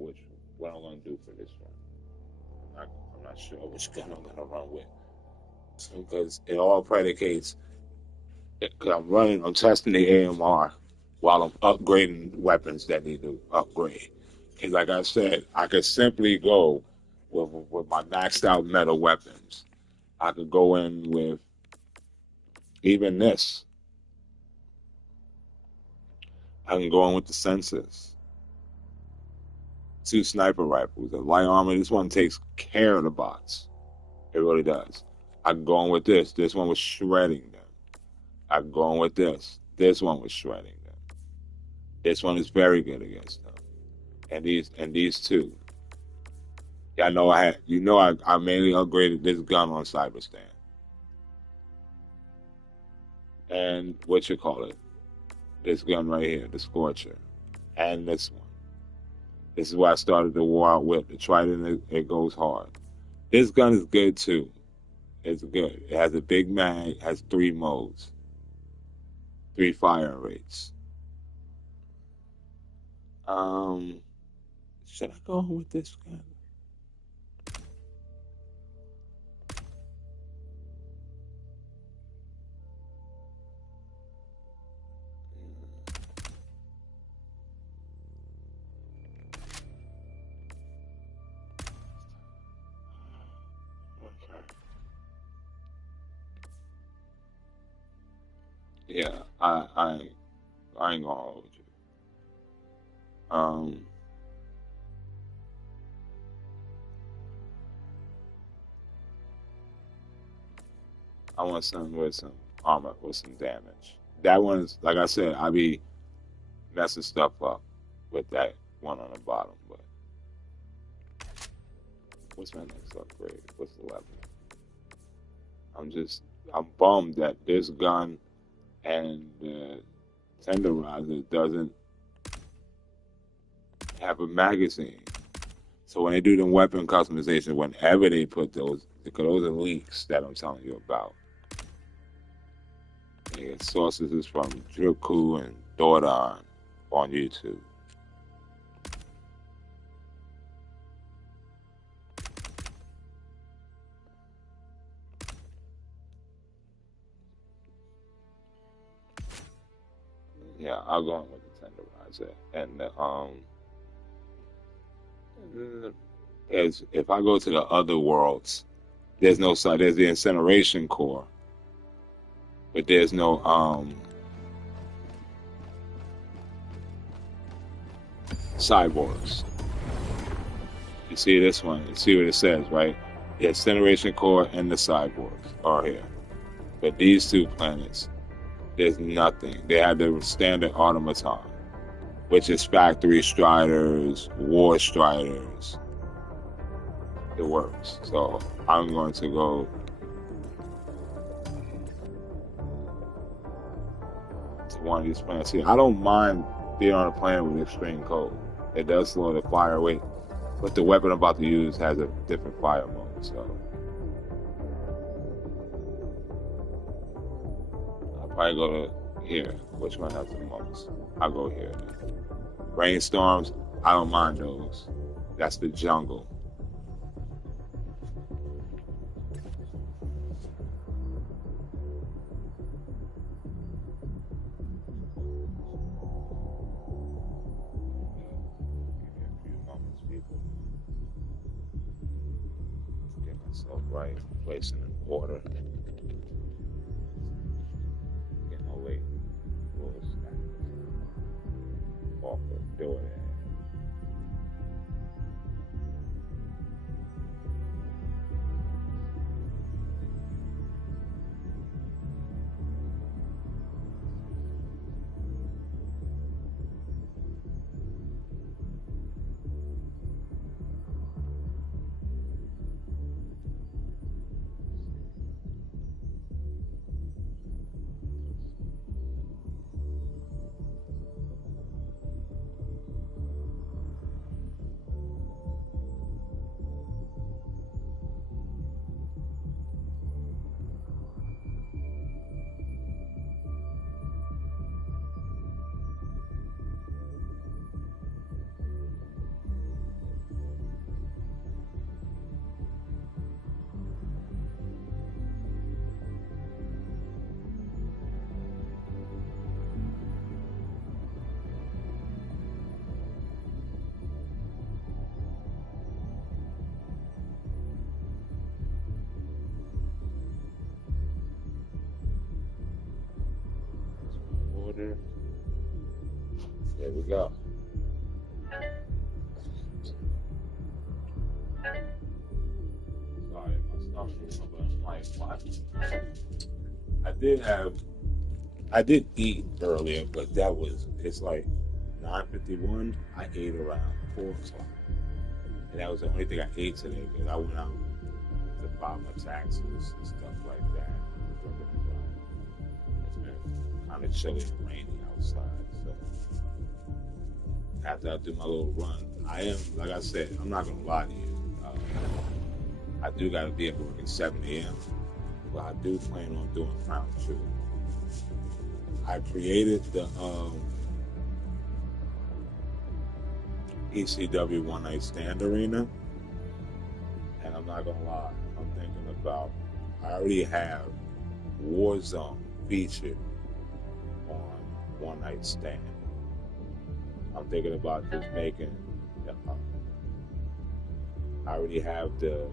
what I'm gonna do for this one. I'm not sure which gun I'm gonna run with because it all predicates. Because I'm testing the AMR while I'm upgrading weapons that need to upgrade. And like I said, I could simply go with my maxed out metal weapons. I could go in with even this. I can go in with the sensors. 2 sniper rifles, the light armor. This one takes care of the bots. It really does. I can go in with this. This one was shredding them. I can go in with this. This one was shredding them. This one is very good against them. And these two. Yeah, I know I mainly upgraded this gun on Cyberstan. And what you call it? This gun right here, the Scorcher. And this one. This is why I started the war out with. The Trident, it goes hard. This gun is good too. It's good. It has a big mag, has 3 modes, 3 fire rates. Should I go with this gun? Yeah, I ain't gonna hold you. Um, I want some with some armor with some damage. That one's like I said, I be messing stuff up with that one on the bottom. But what's my next upgrade? What's the weapon? I'm bummed that this gun and the tenderizer doesn't have a magazine. So when they do the weapon customization, whenever they put those, because those are leaks that I'm telling you about. And get sources is from Dripku and Dordon on YouTube. Yeah, I'll go in with the tenderizer. And as if I go to the other worlds, there's the incineration core, but there's no cyborgs. You see this one, you see what it says, right? The incineration core and the cyborgs are here. But these 2 planets, there's nothing. They have the standard automaton, which is factory striders, war striders. It works. So I'm going to go to one of these planets here. I don't mind being on a planet with extreme cold. It does slow the fire rate, but the weapon I'm about to use has a different fire mode. So I'll probably go to here. Which one has the most? I'll go here. Rainstorms, I don't mind those. That's the jungle. Get myself right, placing in order. Get my way. Off the door there. There we go. Sorry, my stomach is something like what? I did eat earlier, but it's like 9:51. I ate around 4 o'clock. And that was the only thing I ate today because I went out to file my taxes and stuff like that. It's been kind of chilly and rainy outside. So after I do my little run, like I said, I'm not going to lie to you. I do got to be at work at 7 a.m., but I do plan on doing Crown Jewel. I created the ECW One Night Stand Arena, and I'm not gonna lie, I'm thinking about, I already have Warzone featured on One Night Stand. I'm thinking about just making, I already have the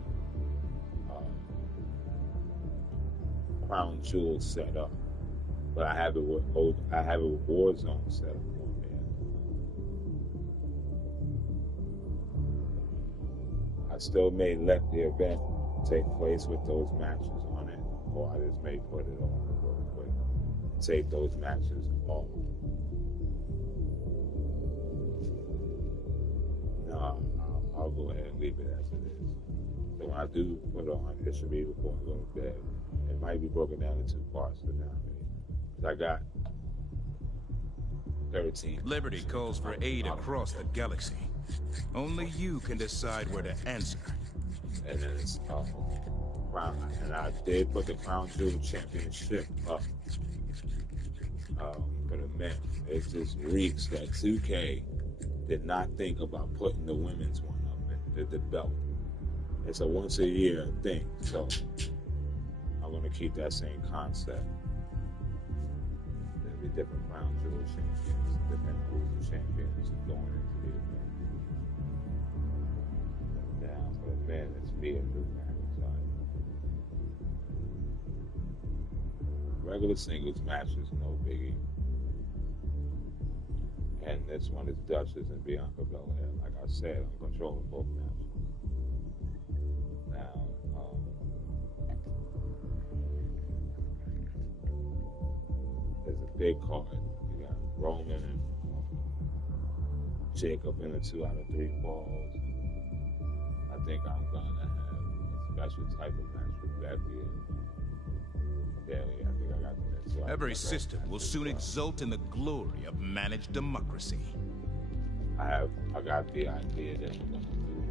Crown Jewel set up, but I have it with Warzone set up on there. I still may let the event take place with those matches on it, or I just may put it on real quick, take those matches off. No, I'll go ahead and leave it as it is. So when I do put it on, it should be before I go to bed. It might be broken down into 2 parts for now. I got 13. Liberty calls for aid across the galaxy. Only you can decide where to answer. And then it's Crown. And I did put the Crown Jewel Championship up for the men. It just reeks that 2K did not think about putting the women's one up, the belt. It's a once a year thing, so I'm going to keep that same concept. There'll be different Crown Jewel champions, different who's the champions going into the event. Now, for the men, it's me and Drew McIntyre. Regular singles matches, no biggie. And this one is Duchess and Bianca Belair. Like I said, I'm controlling both matches. Now, there's a big card. You got Roman and Jacob in a 2 out of 3 falls. I think I'm gonna have a special type of match with Becky and Bailey. I think I got the next. Every system will soon exult in the glory of managed democracy. I got the idea that we're gonna do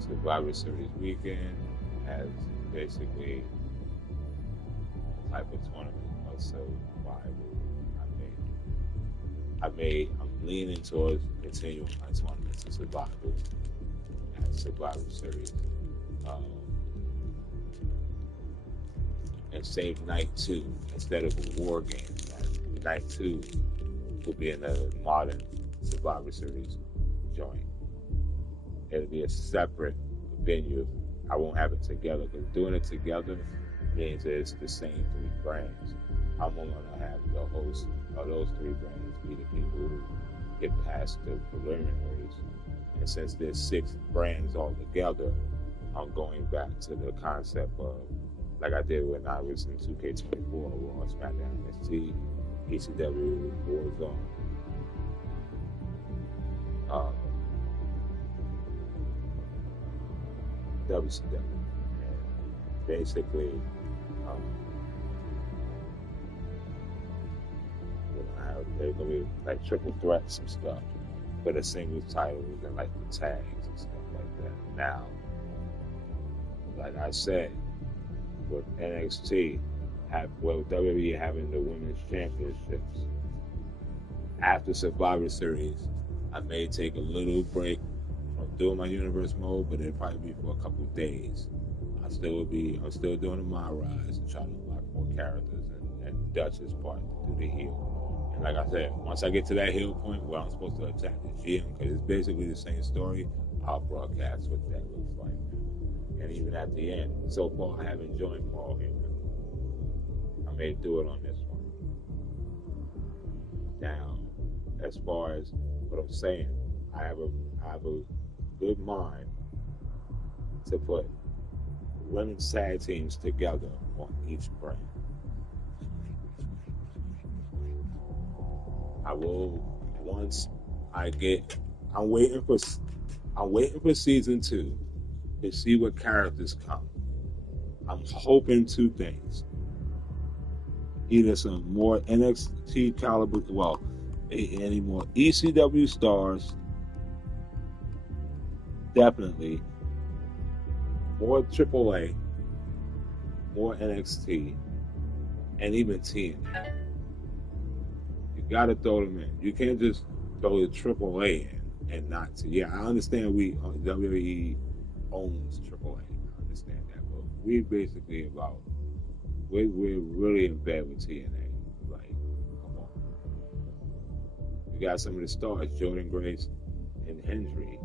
Survivor Series weekend as basically a type of tournament of survival. I'm leaning towards continuing my tournaments of survival and Survivor Series. And save night 2 instead of a war game. Night 2 will be in a modern Survivor Series joint. It'll be a separate venue. I won't have it together because doing it together means it's the same 3 brands. I'm only going to have the host of those 3 brands be the people who get past the preliminaries. And since there's 6 brands all together, I'm going back to the concept of, like I did when I was in 2K24, Raw, SmackDown, NXT, ECW, Warzone. WCW. And basically, they're going to be like triple threats and stuff for the singles titles and like the tags and stuff like that. Now, like I said, with NXT, WWE having the women's championships, after Survivor Series, I may take a little break from doing my universe mode, but it'll probably be for a couple of days. I'm still doing the My Rise and trying to unlock more characters and Dutch's part to do the heel. And like I said, once I get to that heel point where I'm supposed to attack the GM, because it's basically the same story, I'll broadcast what that looks like. And even at the end, so far I haven't joined Paul Heyman. I may do it on this one. Now, as far as what I'm saying, I have a good mind to put women's tag teams together on each brand. I will once I get. I'm waiting for. I'm waiting for season 2 to see what characters come. I'm hoping 2 things: either some more NXT caliber, well, any more ECW stars, definitely more AAA, more NXT, and even TNA. You got to throw them in. You can't just throw the AAA in and not to. Yeah, I understand WWE owns AAA. I understand that, but we basically we're really in bed with TNA. Like, come on. You got some of the stars, Jordan Grace and Hendry,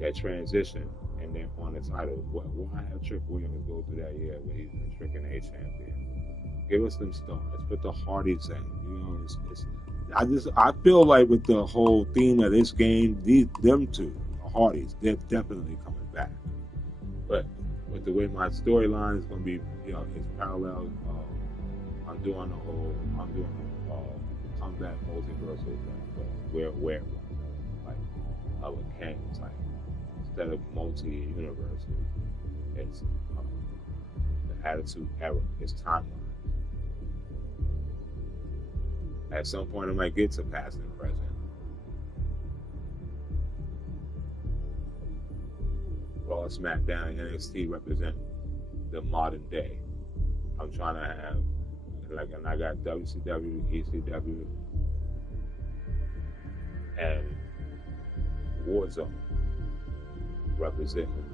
that transition and then on the title. Why have Trick Williams go through that year where he's been Trick and A champion? Give us them stars. Put the Hardys in. You know, I feel like with the whole theme of this game, them two, the Hardys, they're definitely coming back. But with the way my storyline is going to be, you know, it's parallel. I'm doing combat multiversal thing, but where like a Kang type instead of multi-universe. It's the Attitude Era. It's timeline. At some point, it might get to past and present. Raw, SmackDown, and NXT represent the modern day. I'm trying to have, and I got WCW, ECW, and Warzone representing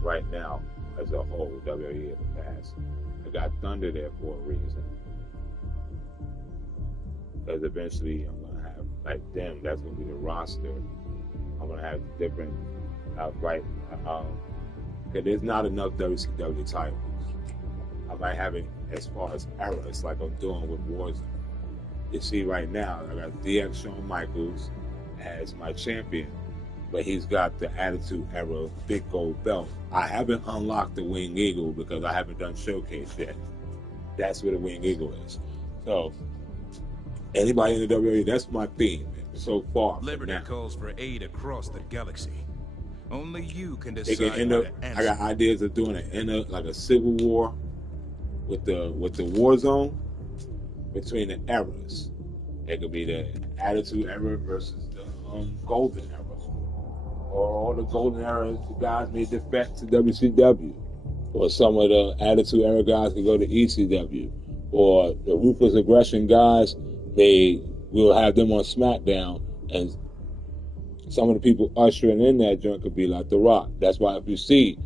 right now as a whole WWE in the past. I got Thunder there for a reason. Because eventually I'm going to have, like them, that's going to be the roster. I'm going to have different, because there's not enough WCW titles. I might have it as far as eras, like I'm doing with Warzone. You see right now, I got DX Shawn Michaels as my champion, but he's got the Attitude Era big gold belt. I haven't unlocked the Winged Eagle because I haven't done Showcase yet. That's where the Winged Eagle is. So, anybody in the WWE, that's my theme so far. Liberty calls for aid across the galaxy. Only you can They decide can end how up, to answer. I got ideas of doing like a civil war with the war zone between the eras. It could be the Attitude Era versus the Golden Era, or all the Golden Era the guys may defect to WCW, or some of the Attitude Era guys can go to ECW, or the Ruthless Aggression guys we'll have them on SmackDown, and some of the people ushering in that joint could be like The Rock. That's why if you see,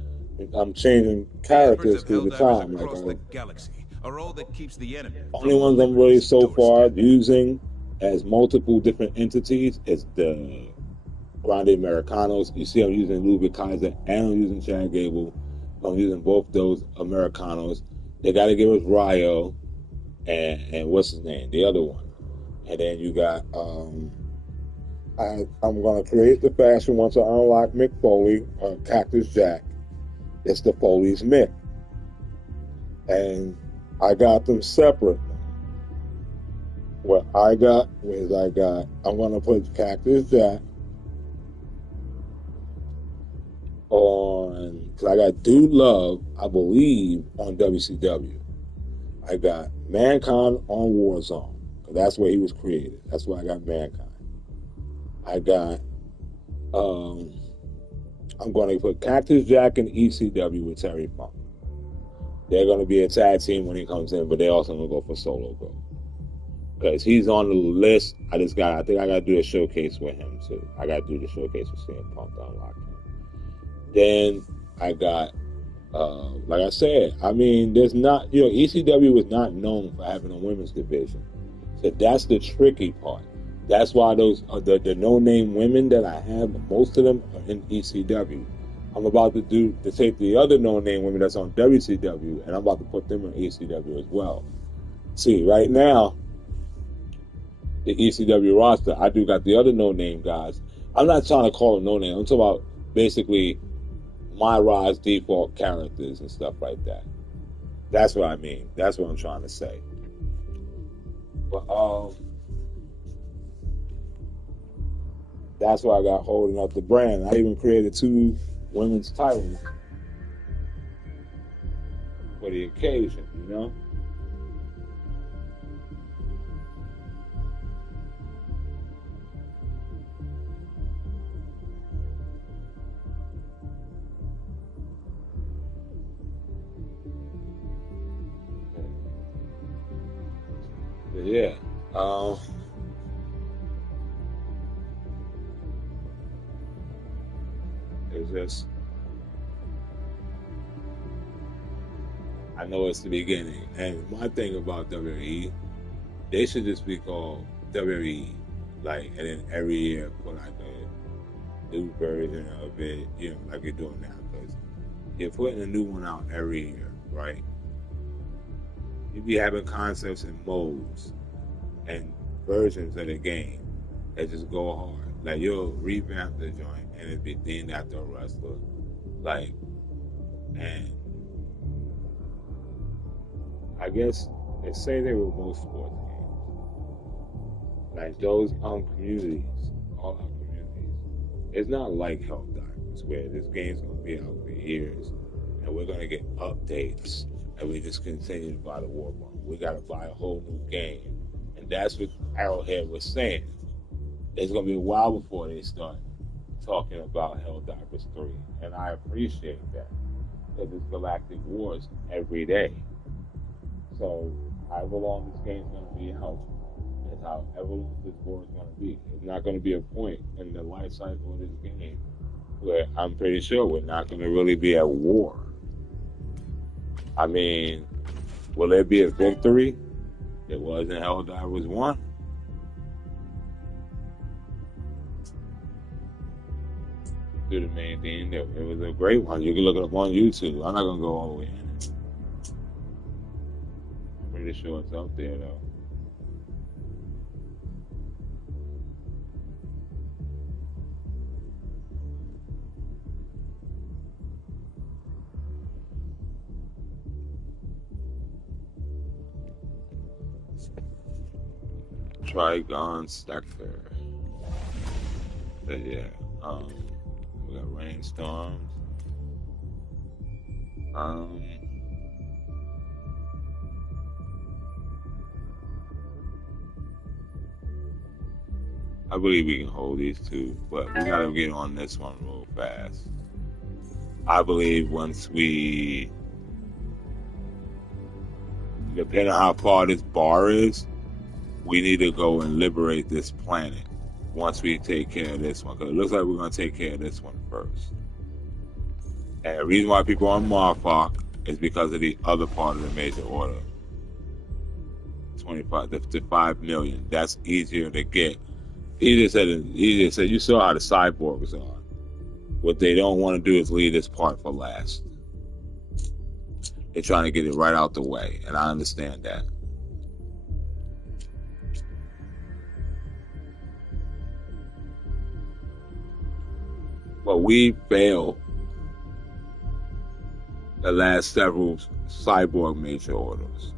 I'm changing characters through the time. Like across the galaxy are all that keeps the enemy. Only ones I'm really so far using as multiple different entities is the Grande Americanos. You see I'm using Ludwig Kaiser and I'm using Chad Gable. I'm using both those Americanos. They got to give us Ryo and what's his name? The other one. And then you got, I'm going to create the fashion once I unlock Mick Foley, Cactus Jack. It's the Foley's Mick. And I got them separate. I'm going to put Cactus Jack on, because I got Dude Love, I believe, on WCW. I got Mankind on Warzone. That's where he was created. That's why I got Mankind. I got, I'm going to put Cactus Jack in ECW with Terry Funk. They're going to be a tag team when he comes in, but they're also going to go for solo growth. Because he's on the list. I think I got to do a showcase with him too. I got to do the showcase with CM Punk to unlock him. Then I got, like I said, I mean, there's not, ECW is not known for having a women's division. So that's the tricky part. That's why those the no-name women that I have, most of them are in ECW. I'm about to take the other no-name women that's on WCW, and I'm about to put them in ECW as well, See, right now, the ECW roster, I do got the other no-name guys. I'm not trying to call them no-name. I'm talking about basically my rise default characters and stuff like that. That's what I mean. That's what I'm trying to say. But that's why I got holding up the brand. I even created 2 women's titles for the occasion, you know? But yeah. It's just, I know it's the beginning. And my thing about WWE, they should just be called WWE. Like, and then every year put like a new version of it, you know, like you're doing now. Because you're putting a new one out every year, right? You be having concepts and modes and versions of the game that just go hard. Like, you'll revamp the joint and it'd be themed after a wrestler. Like, and I guess they say they were most sports games. Like those communities, all our communities. It's not like Helldivers where this game's gonna be out for years and we're gonna get updates and we just continue to buy the war bond. We gotta buy a whole new game. And that's what Arrowhead was saying. It's gonna be a while before they start talking about Helldivers 3. And I appreciate that. Because it's Galactic Wars every day. So, however long this game's going to be out, is however long this war is going to be. It's not going to be a point in the life cycle of this game where I'm pretty sure we're not going to really be at war. I mean, will there be a victory? There was in Helldivers 1. Do the main thing. It was a great one. You can look it up on YouTube. I'm not going to go all the way in it. Pretty sure it's out there though. Trigon Sector. But yeah, we got rainstorms. I believe we can hold these 2, but we gotta get on this one real fast. I believe once we, depending on how far this bar is, we need to go and liberate this planet once we take care of this one. Because it looks like we're going to take care of this one first. And the reason why people are on Marfok is because of the other part of the major order. 25 to 5 million. That's easier to get. He just said, you saw how the cyborgs are. What they don't want to do is leave this part for last. They're trying to get it right out the way, and I understand that. But we failed the last several cyborg major orders.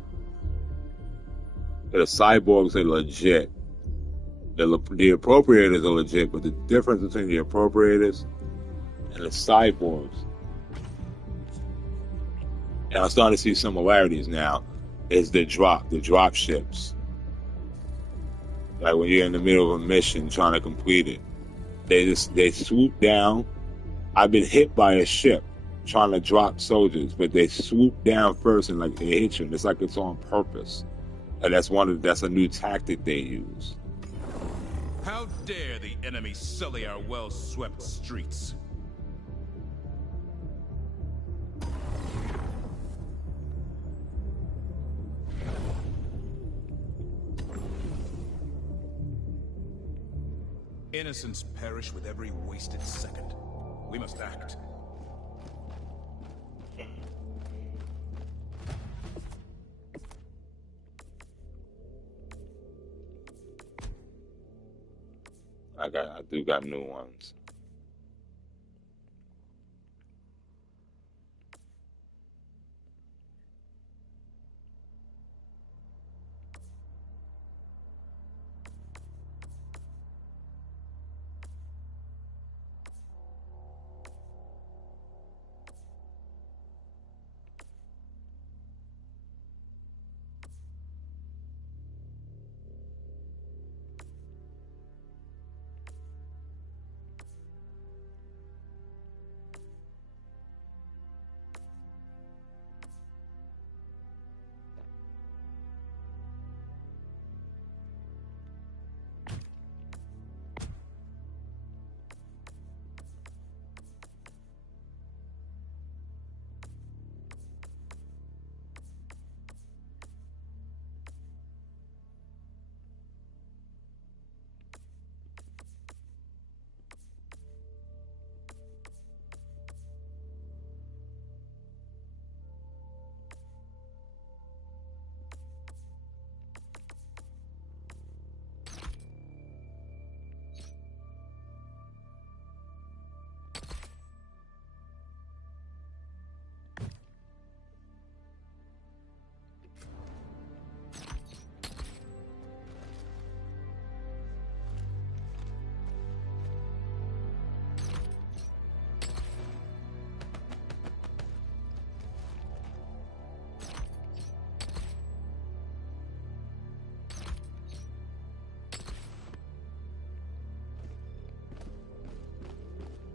The cyborgs are legit. The appropriators are legit, but the difference between the appropriators and the cyborgs, and I'm starting to see similarities now, is the drop ships. Like when you're in the middle of a mission trying to complete it, they swoop down. I've been hit by a ship trying to drop soldiers, but they swoop down first and like they hit you. And it's like it's on purpose. And that's a new tactic they use. How dare the enemy sully our well-swept streets? Innocents perish with every wasted second. We must act. I do got new ones.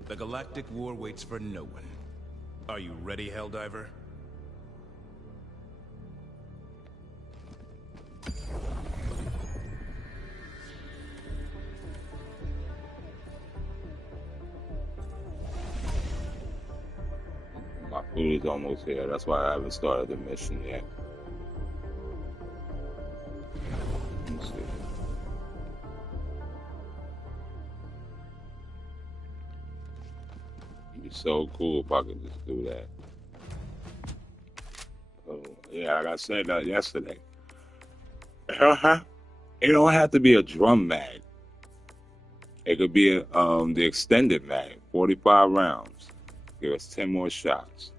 The galactic war waits for no one. Are you ready, Helldiver? My food is almost here. That's why I haven't started the mission yet. Let me see. It'd be so cool if I could just do that. So, yeah, like I said yesterday. Uh-huh. It don't have to be a drum mag. It could be the extended mag, 45 rounds. Give us 10 more shots.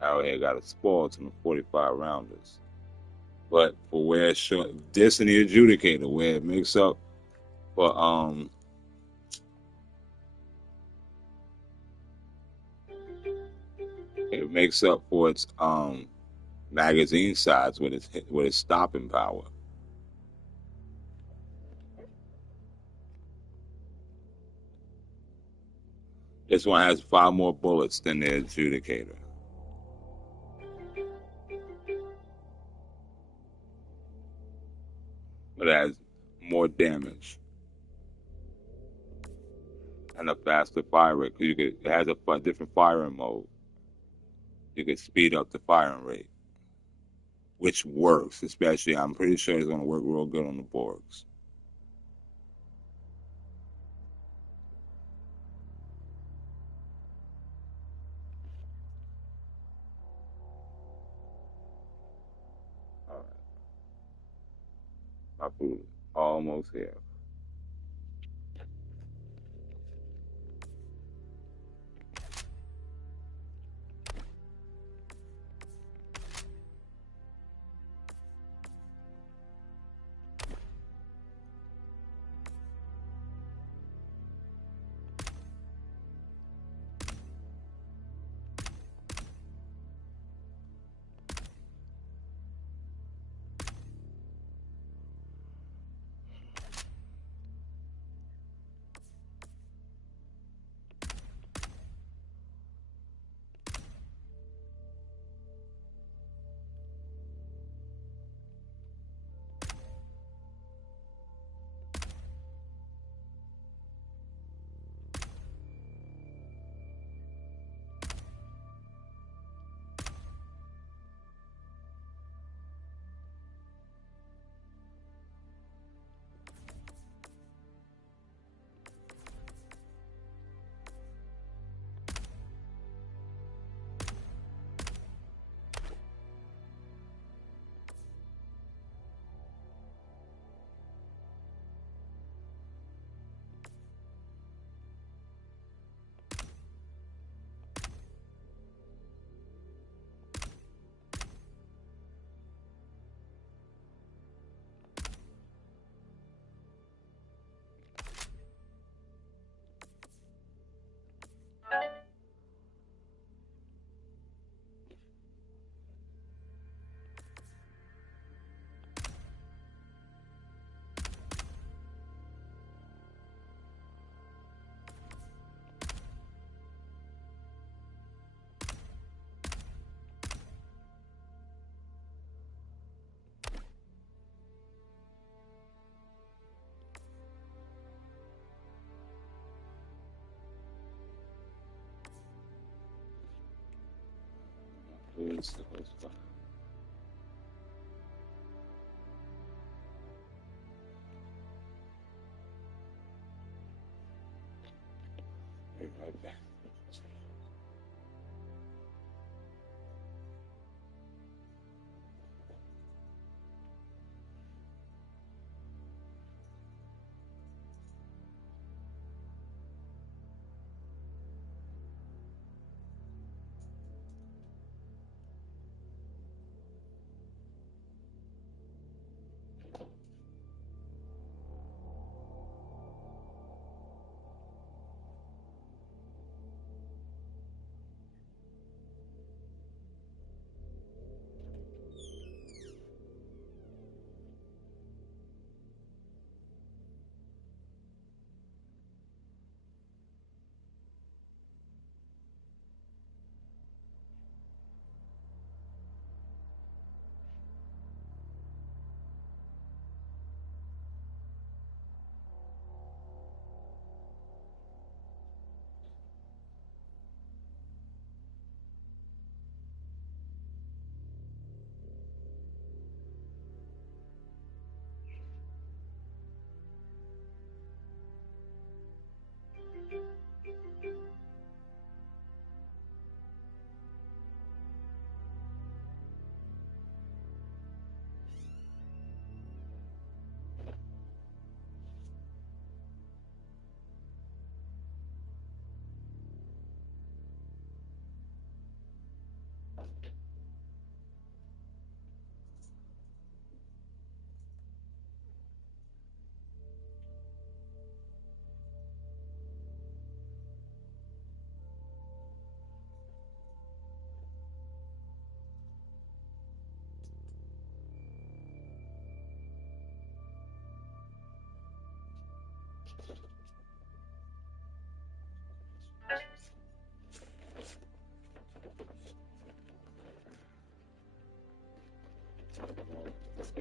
Out here got a spoil to the 45 rounders. But for where it's short, this and the adjudicator, where it makes up for it makes up for its magazine size with its stopping power. This one has 5 more bullets than the adjudicator, but it has more damage and a faster fire rate. It has a different firing mode. You can speed up the firing rate, which works. Especially, I'm pretty sure it's going to work real good on the Borgs. All right, my food is almost here. So it's fine. Be right back.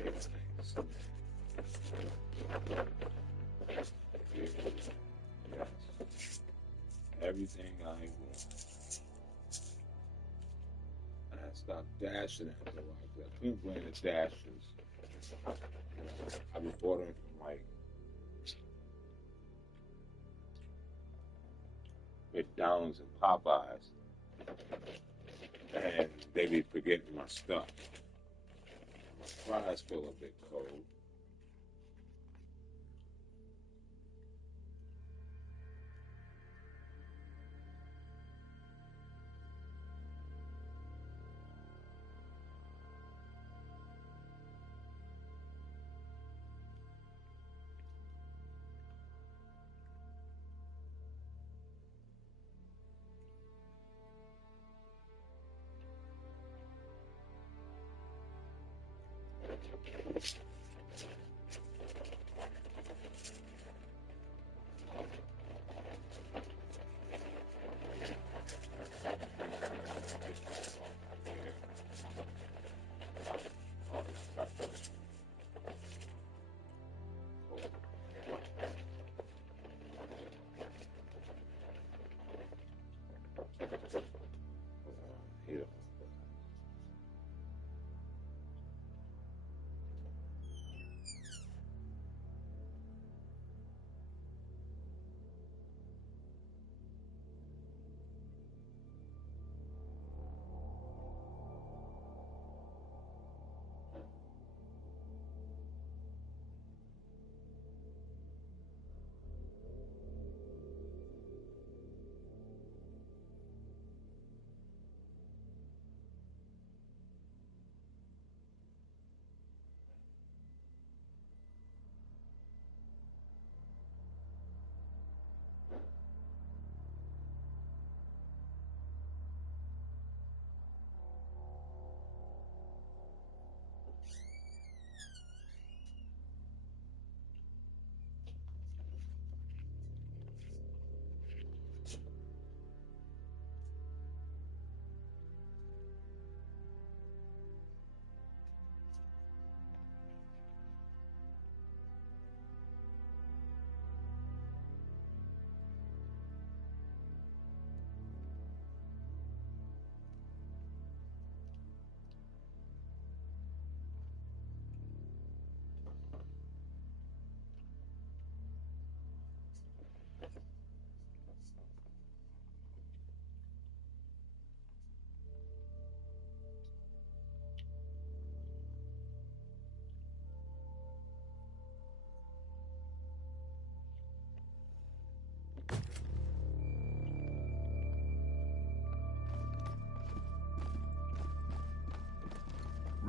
Yes. Everything I want. And I stopped dashing at the like I couldn't wear the dashes. I be ordering from like McDonald's and Popeyes, and they be forgetting my stuff. My fries feel a bit cold.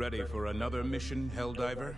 Ready for another mission, Helldiver?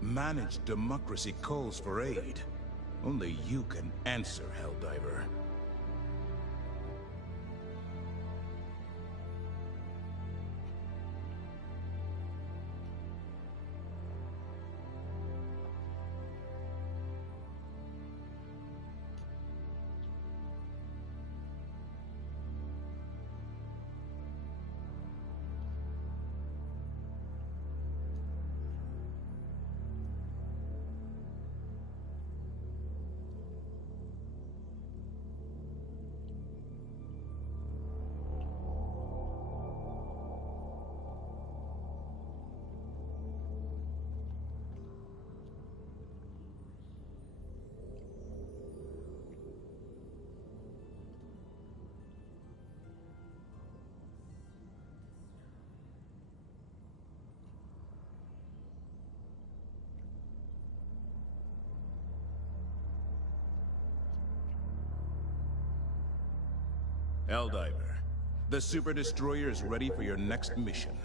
Managed democracy calls for aid. Only you can answer, Helldiver. Helldivers, the Super Destroyer is ready for your next mission.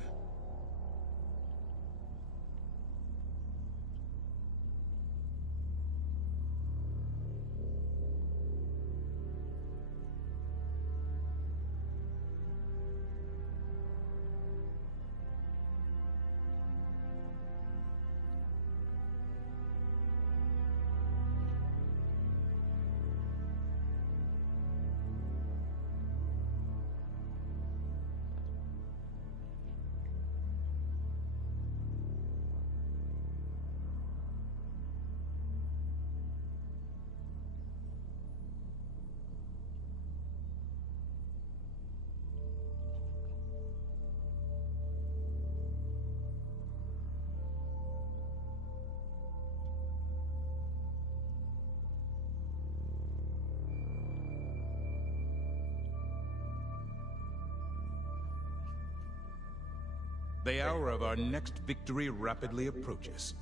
The hour of our next victory rapidly approaches.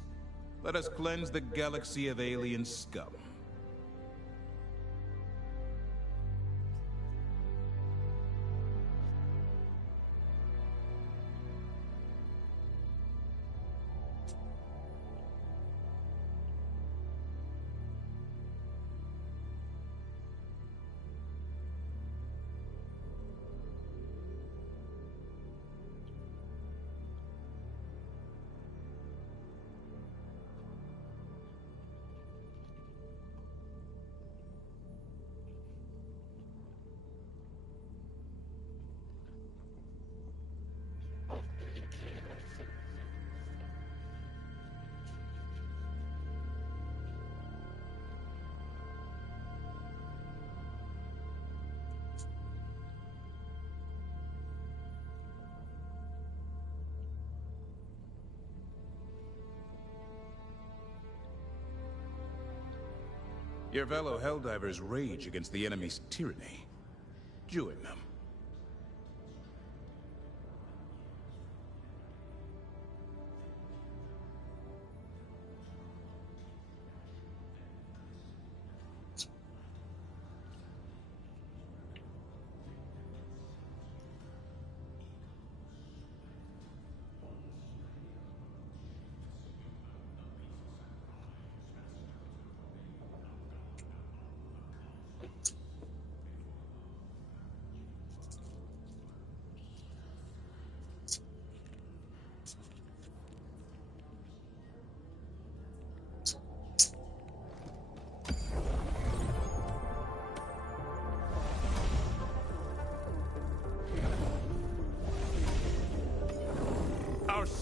Let us cleanse the galaxy of alien scum. Your fellow Helldivers rage against the enemy's tyranny. Join them.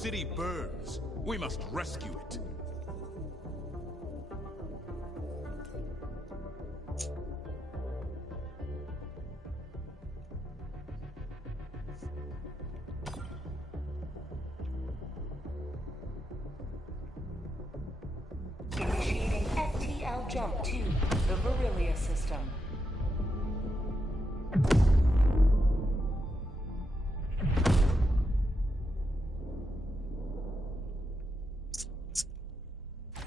city burns. We must rescue it. Initiating FTL jump to the Verilia system.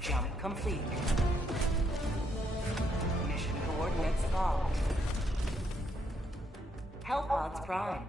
Jump complete. Mission coordinates locked. Hellpods primed.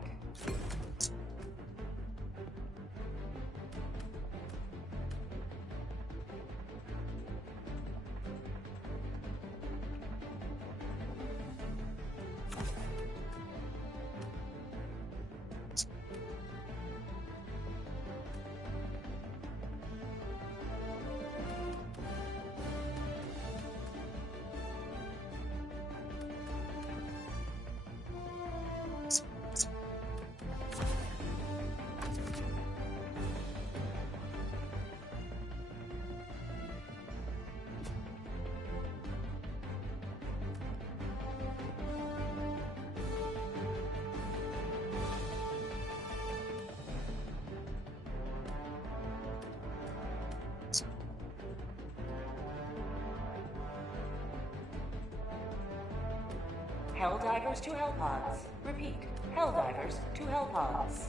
Helldivers to Hellpods. Repeat. Helldivers to Hellpods.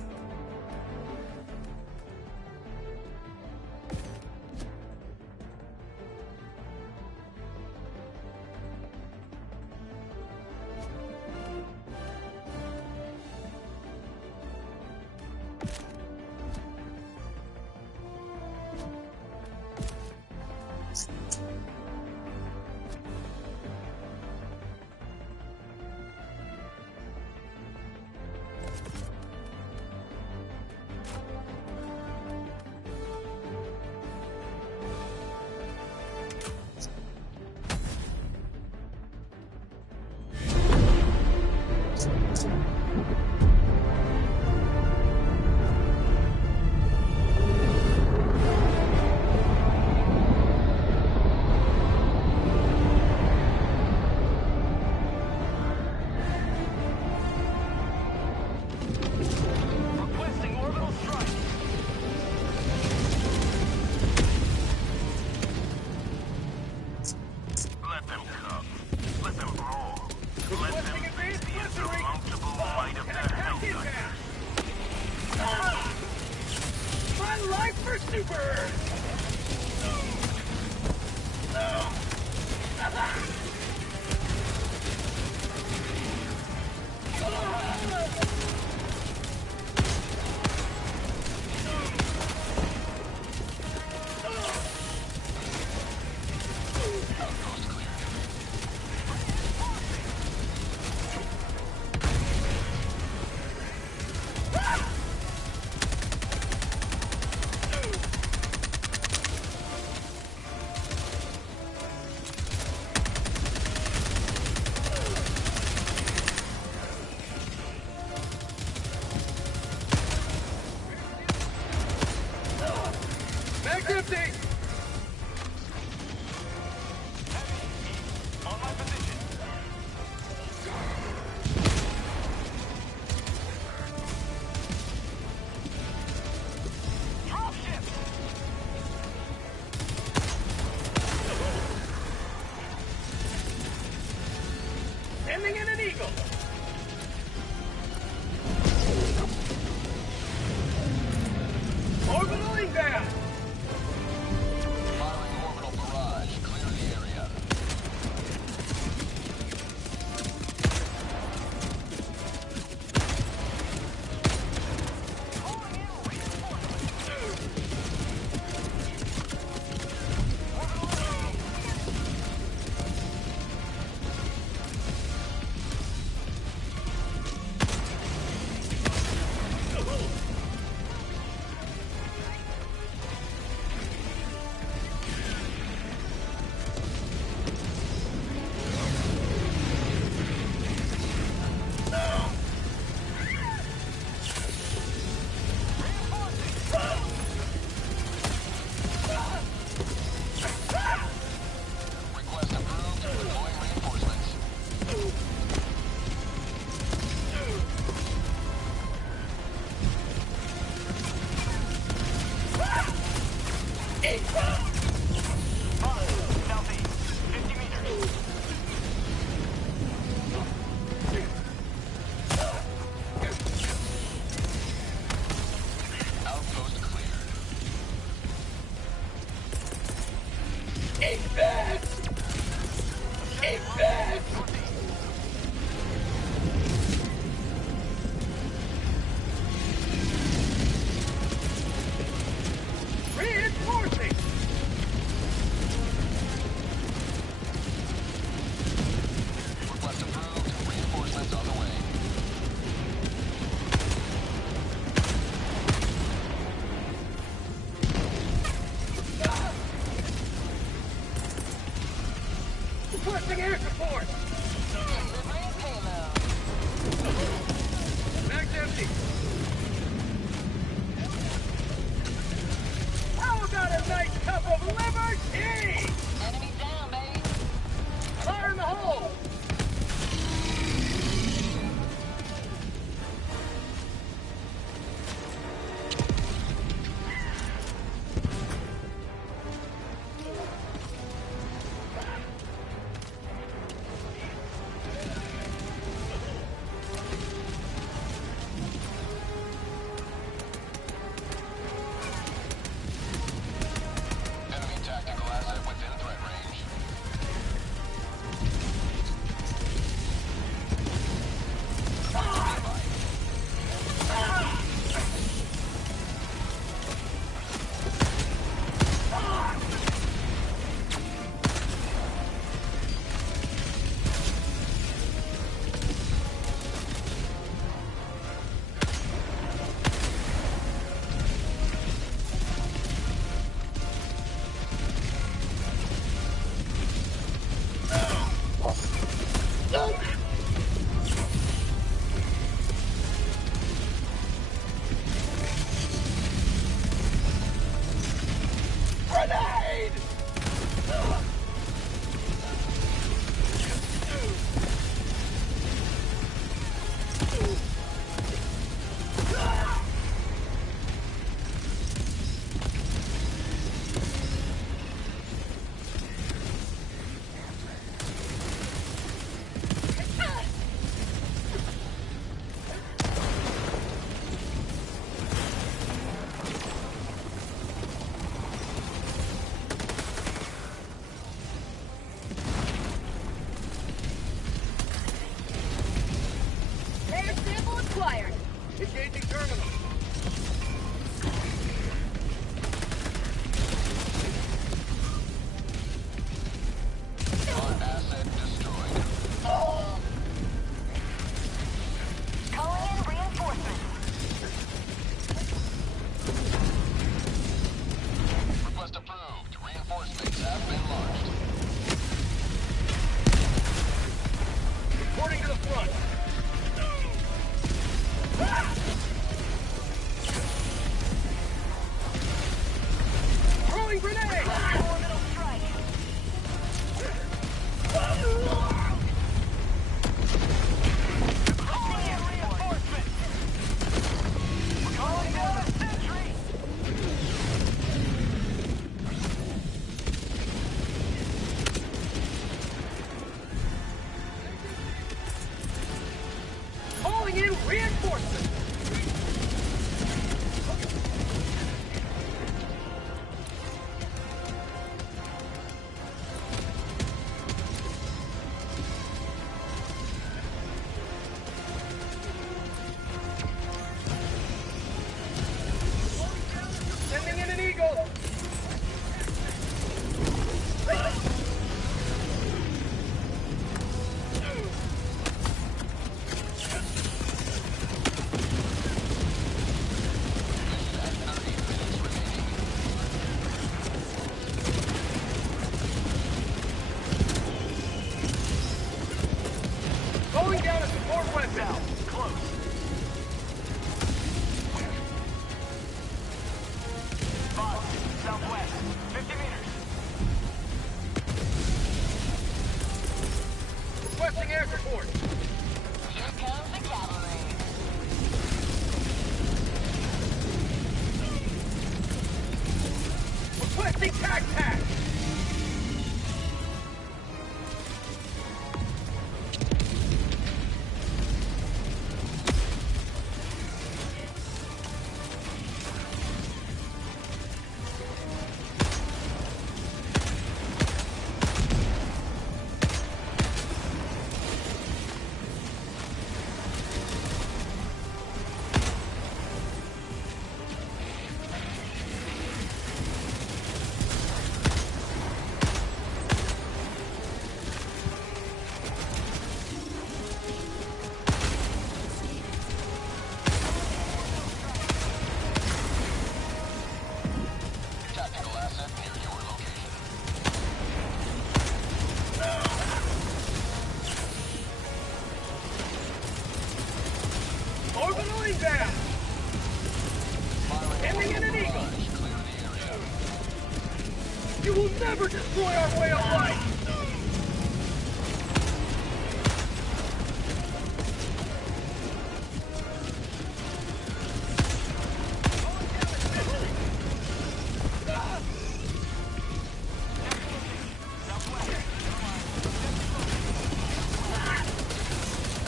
Requesting orbital strike. Let them come. Let them brawl. Let them Requesting face advanced the blitzering. insurmountable might of their Attack Helldivers. impact. My life for Super! Mag empty! On my position. Dropship! Sending in an eagle! Orbital inbound! Southeast. 50 meters. Outpost cleared. Reinforcing! Request approved. Reinforcements on the way. Requesting air support! Mag's empty. How about a nice cup of liver tea? Enemy down, baby. Fire in the hole! Enemy tactical asset within threat range. Air sample acquired. Engaging terminal. Our asset destroyed. Calling in reinforcements. Request approved. Reinforcements have been launched. Reporting to the front. Throwing grenade! Orbital strike. Calling in reinforcements! Calling down a sentry! Calling in reinforcements! Sending in an eagle! Going down a support weapon! Close. Southwest, 50 meters. Requesting air support. Here comes the cavalry. Requesting Tossing tac tac! Tactical asset near your location. Orbital inbound! Ending in an eagle! Clear the area. You will never destroy our way of life!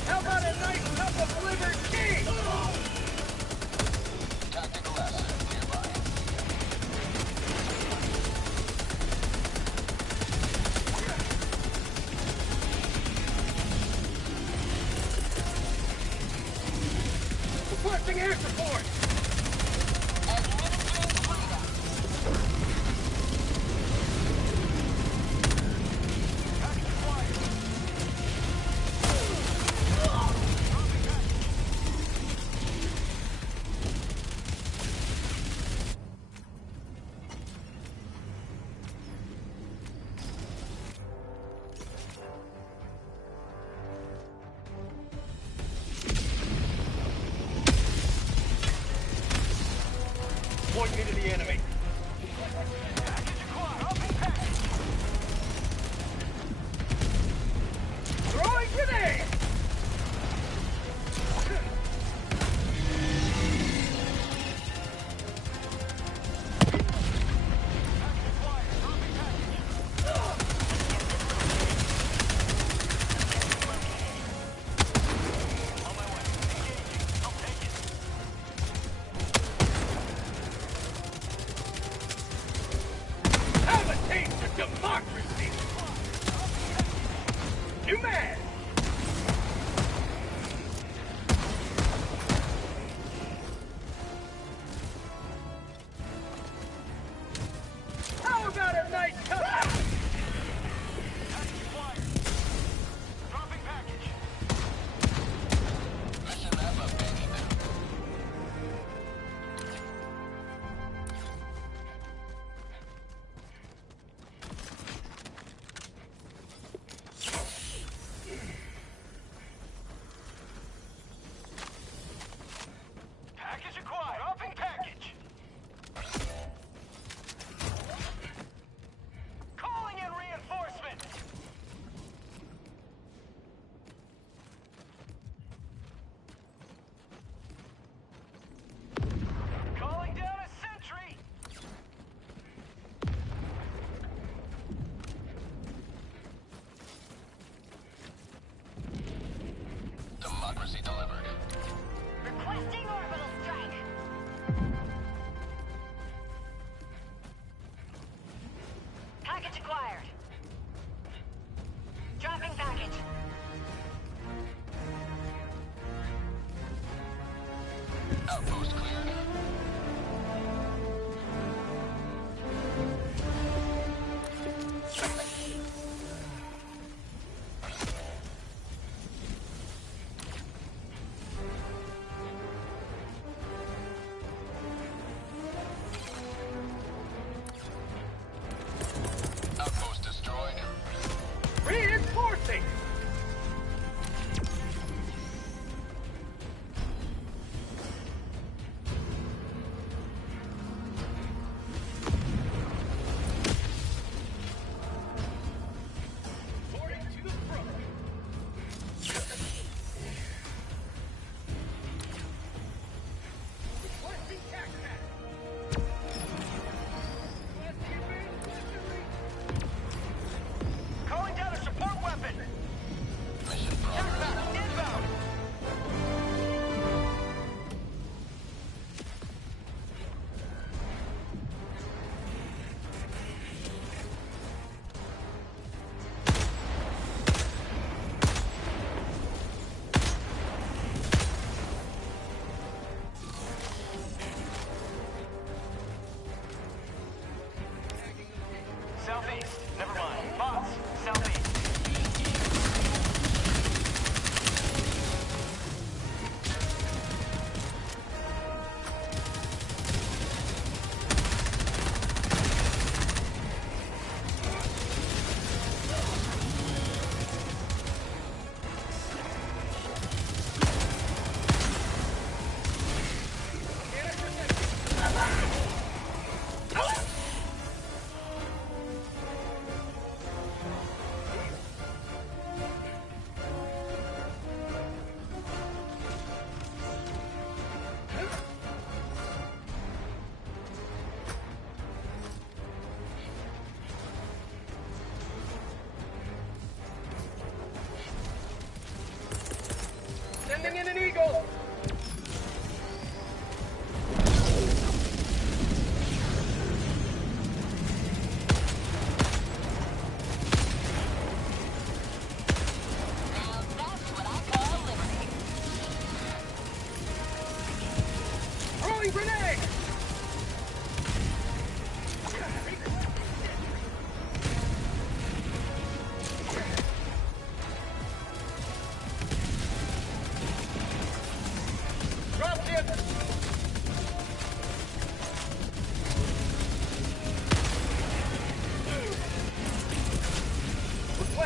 How about a nice cup of liver tea? Tactical asset nearby. Requesting air support! Point me to the enemy. Throwing grenade! Have a taste of democracy! You mad? How about a nice cup? Dropping package. Mission map updated. Package acquired. Dropping package.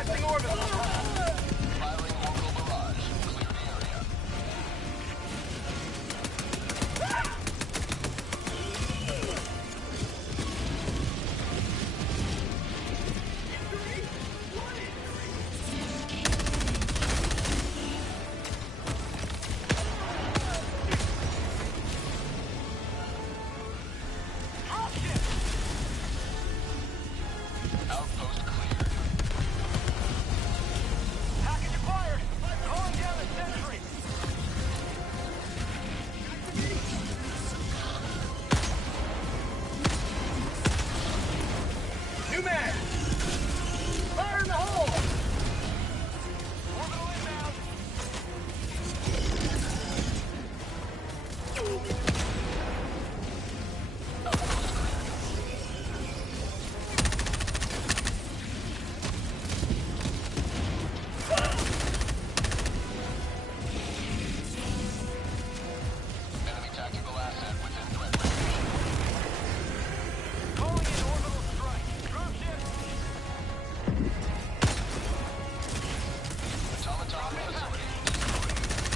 Requesting orbital. Firing orbital barrage. Clear the area. Outpost cleared. Package acquired. Calling down a sentry. New man. Fire in the hole. Orbital inbound. Enemy tactical asset within threat range. Calling in orbital strike. Dropship. Automaton facility.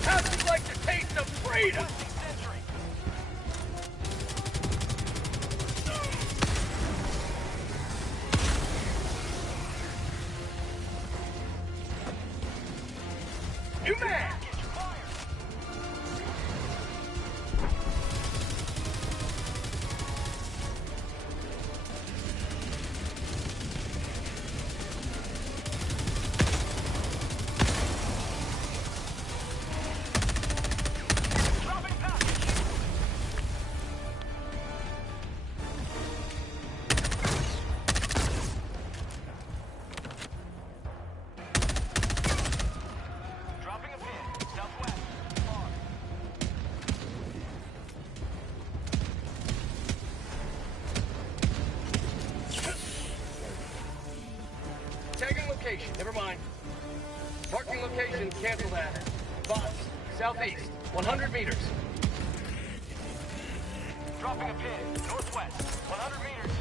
How'd you like to taste of freedom? Sentry. New man. Dropping package. Dropping a pin. Southwest. Far. Tagging location. Never mind. Marking location. Cancel that. Bots. Southeast. 100 meters. Dropping a pin. Northwest. 100 meters.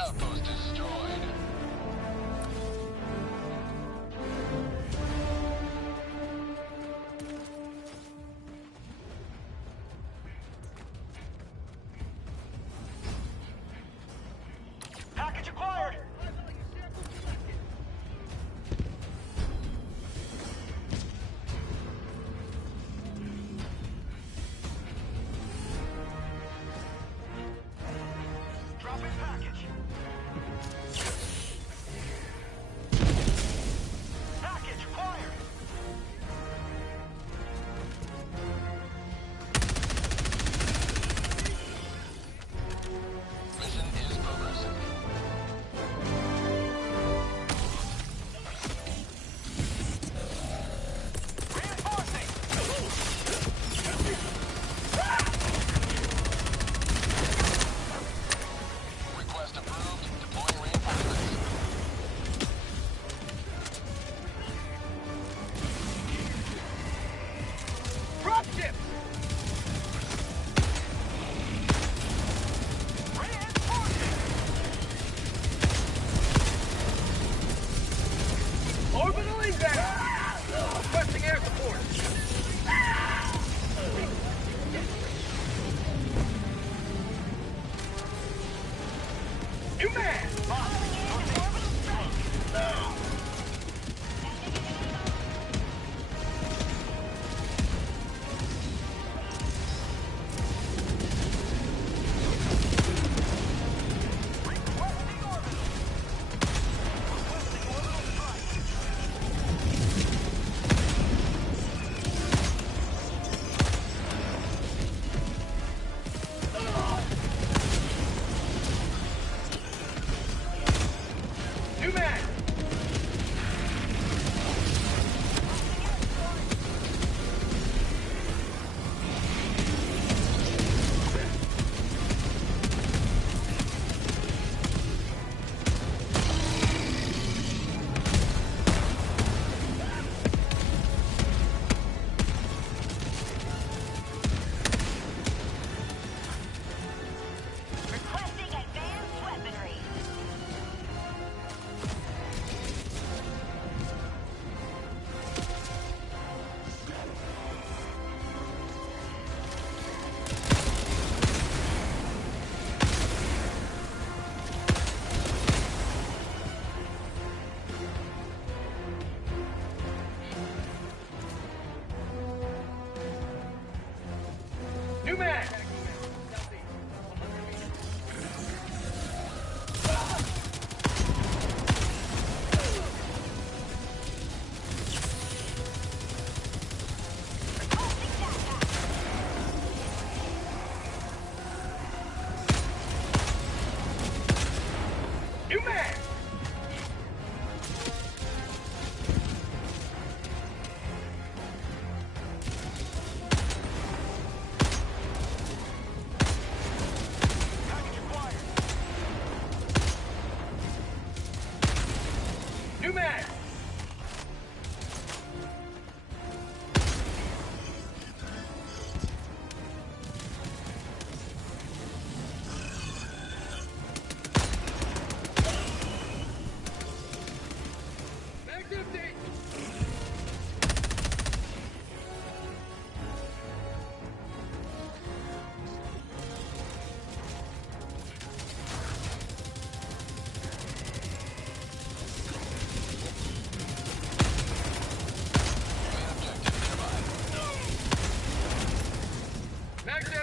Outpost destroyed. Package acquired. Dropping package. Package acquired. Mission is progressing. Reinforcing. Request approved. Deploying reinforcements. Drop ships. Reinforcing. Orbital inbound. Requesting air support. New man.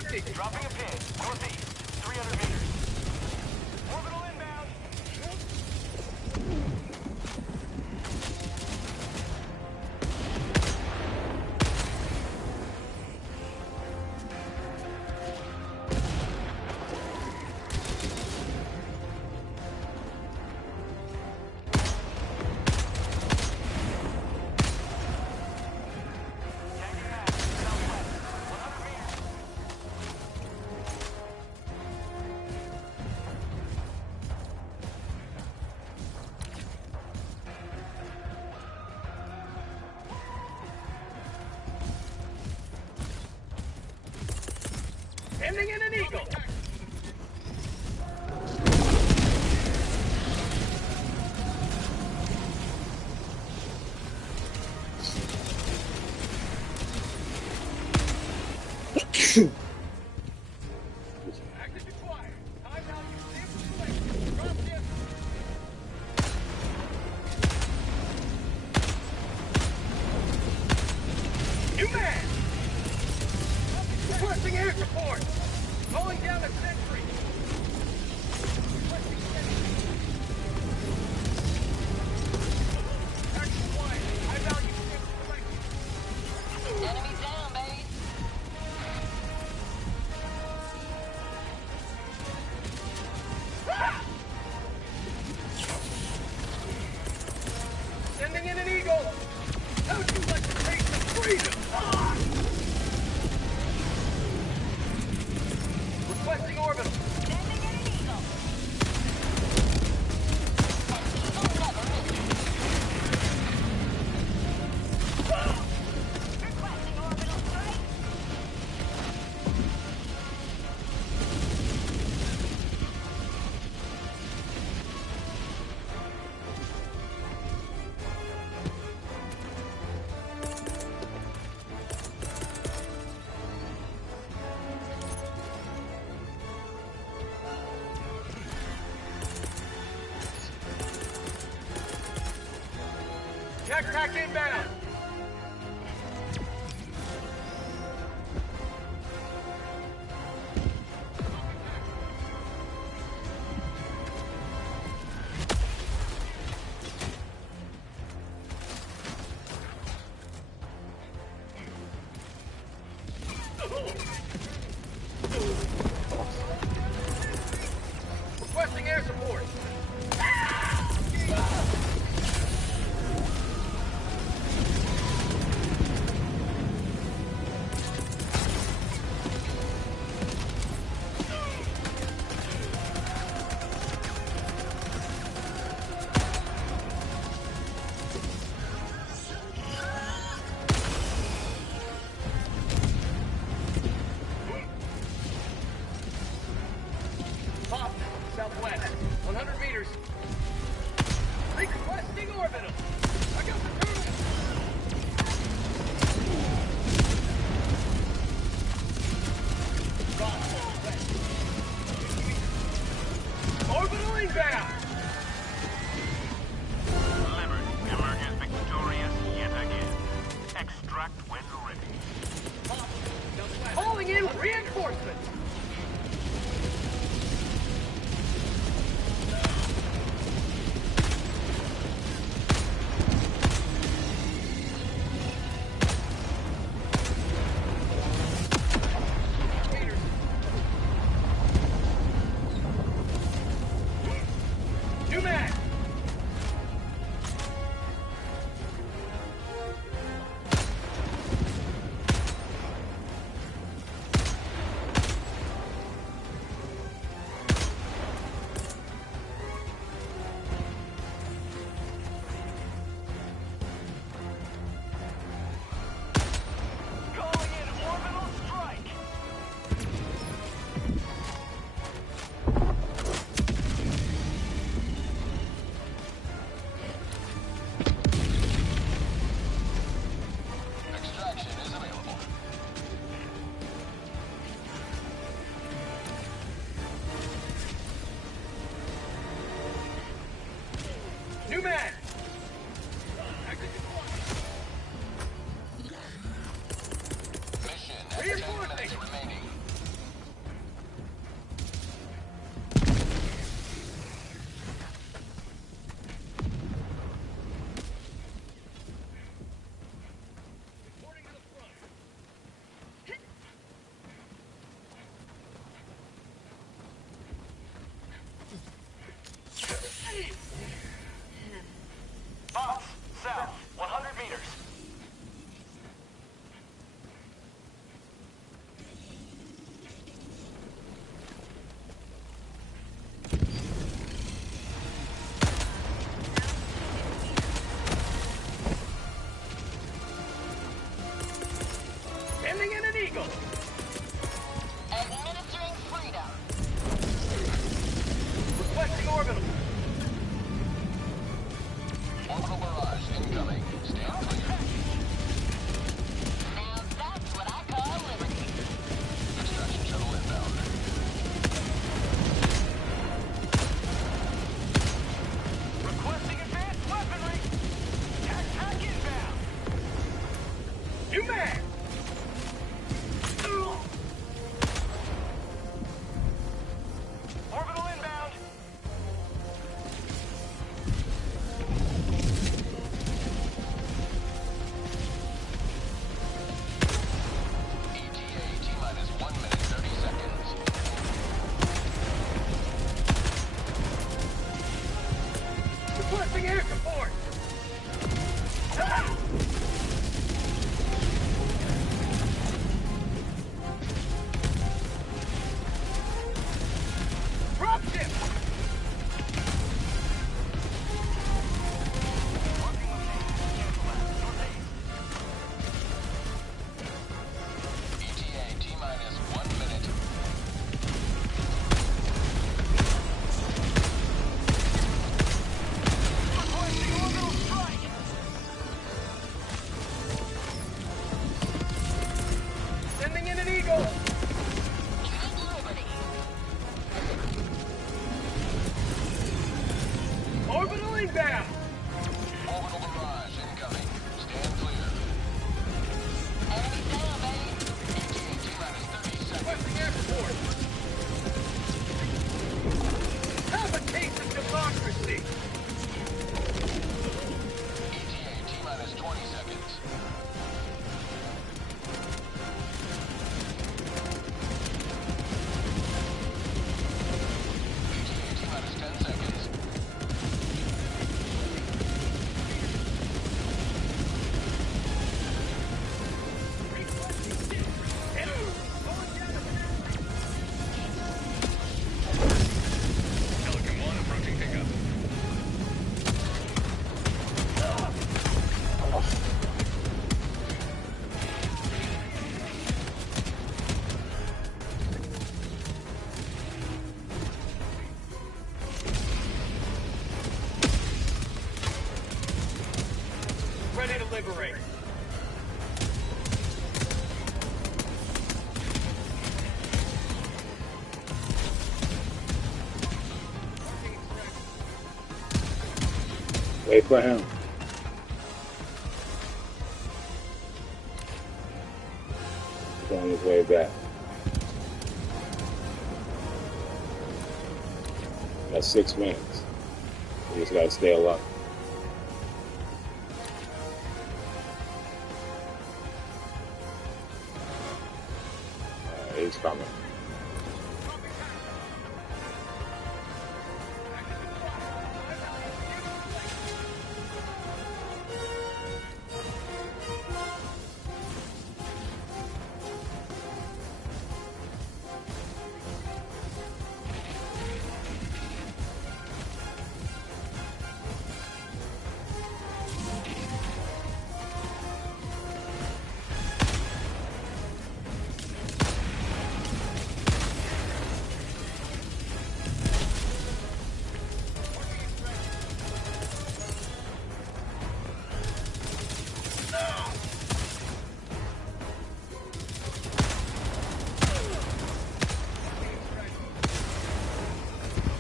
360. Dropping a pin. Northeast. 300 meters. Orbital inbound. Ending in an eagle. Active acquired. High value sample selected. Drop ship. New man. Requesting air support. Calling down a sentry. Requesting sentry. Action acquired. High value sample selected. Enemy down, baby. Sending in an eagle. How would you like to taste some freedom? Requesting orbital. Sending in an eagle. An eagle never misses. Requesting orbital strike. Jetpack inbound. Requesting air support. Pop, southwest, 100 meters. Requesting orbital. I got the terminal. Pop, west. Orbital inbound. Liberty emerges victorious yet again. Extract when ready. Pop, southwest. Calling in reinforcements. liberate. Wait for him. He's on his way back. Got 6 wins. You just gotta stay alive. He's coming.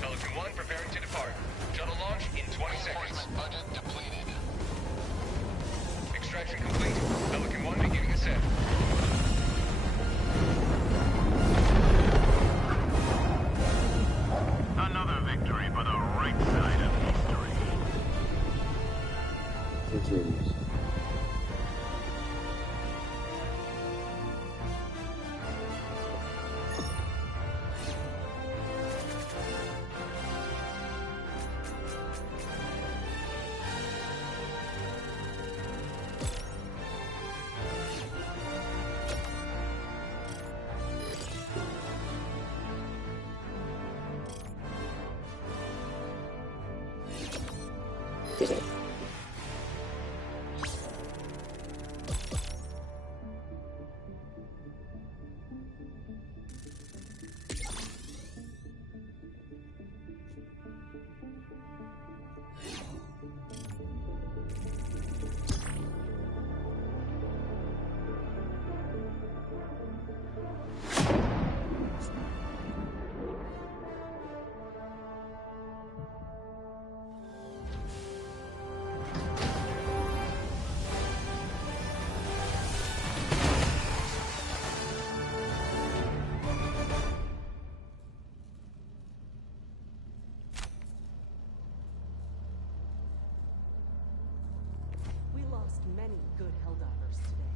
Pelican 1 preparing to depart. Shuttle launch in 20 seconds. Budget depleted. Extraction complete. Pelican 1 beginning ascent. Another victory for the right side of history. Continues. We lost many good Helldivers today.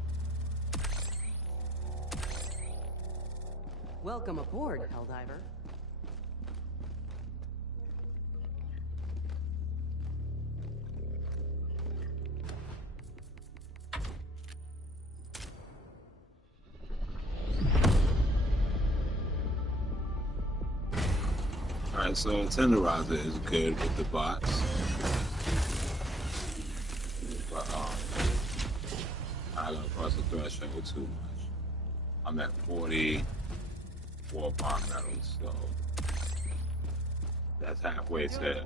Welcome aboard, Helldiver. Alright, so Tenderizer is good with the bots. But I gotta cross the threshold too much. I'm at 40 war bomb medals, so that's halfway to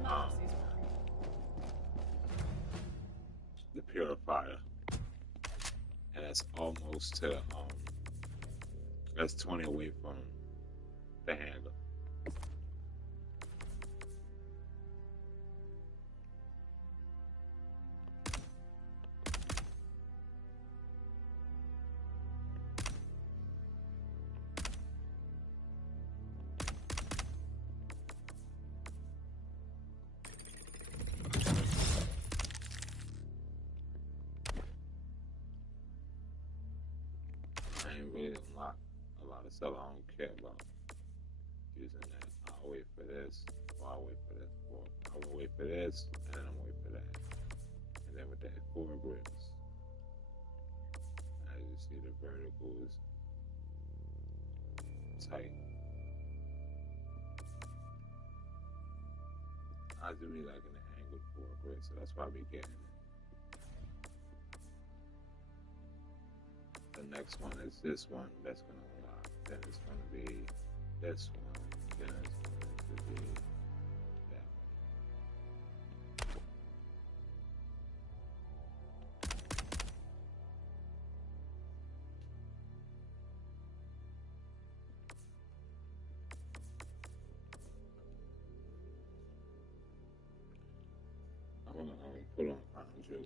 the purifier. And that's almost to that's 20 away from the handle. I ain't really unlocked a lot of stuff I don't care about using that. I'll wait for this, or I'll wait for this, or I will wait for this, and then I'll wait for that. And then with that 4 grips, as you see the verticals tight. I do be liking the angled 4 grips, so that's why I be getting it. The next one is this one that's going to unlock. Then it's going to be this one. Then it's going to be that one. Hold on, I'm gonna put on crown jewel.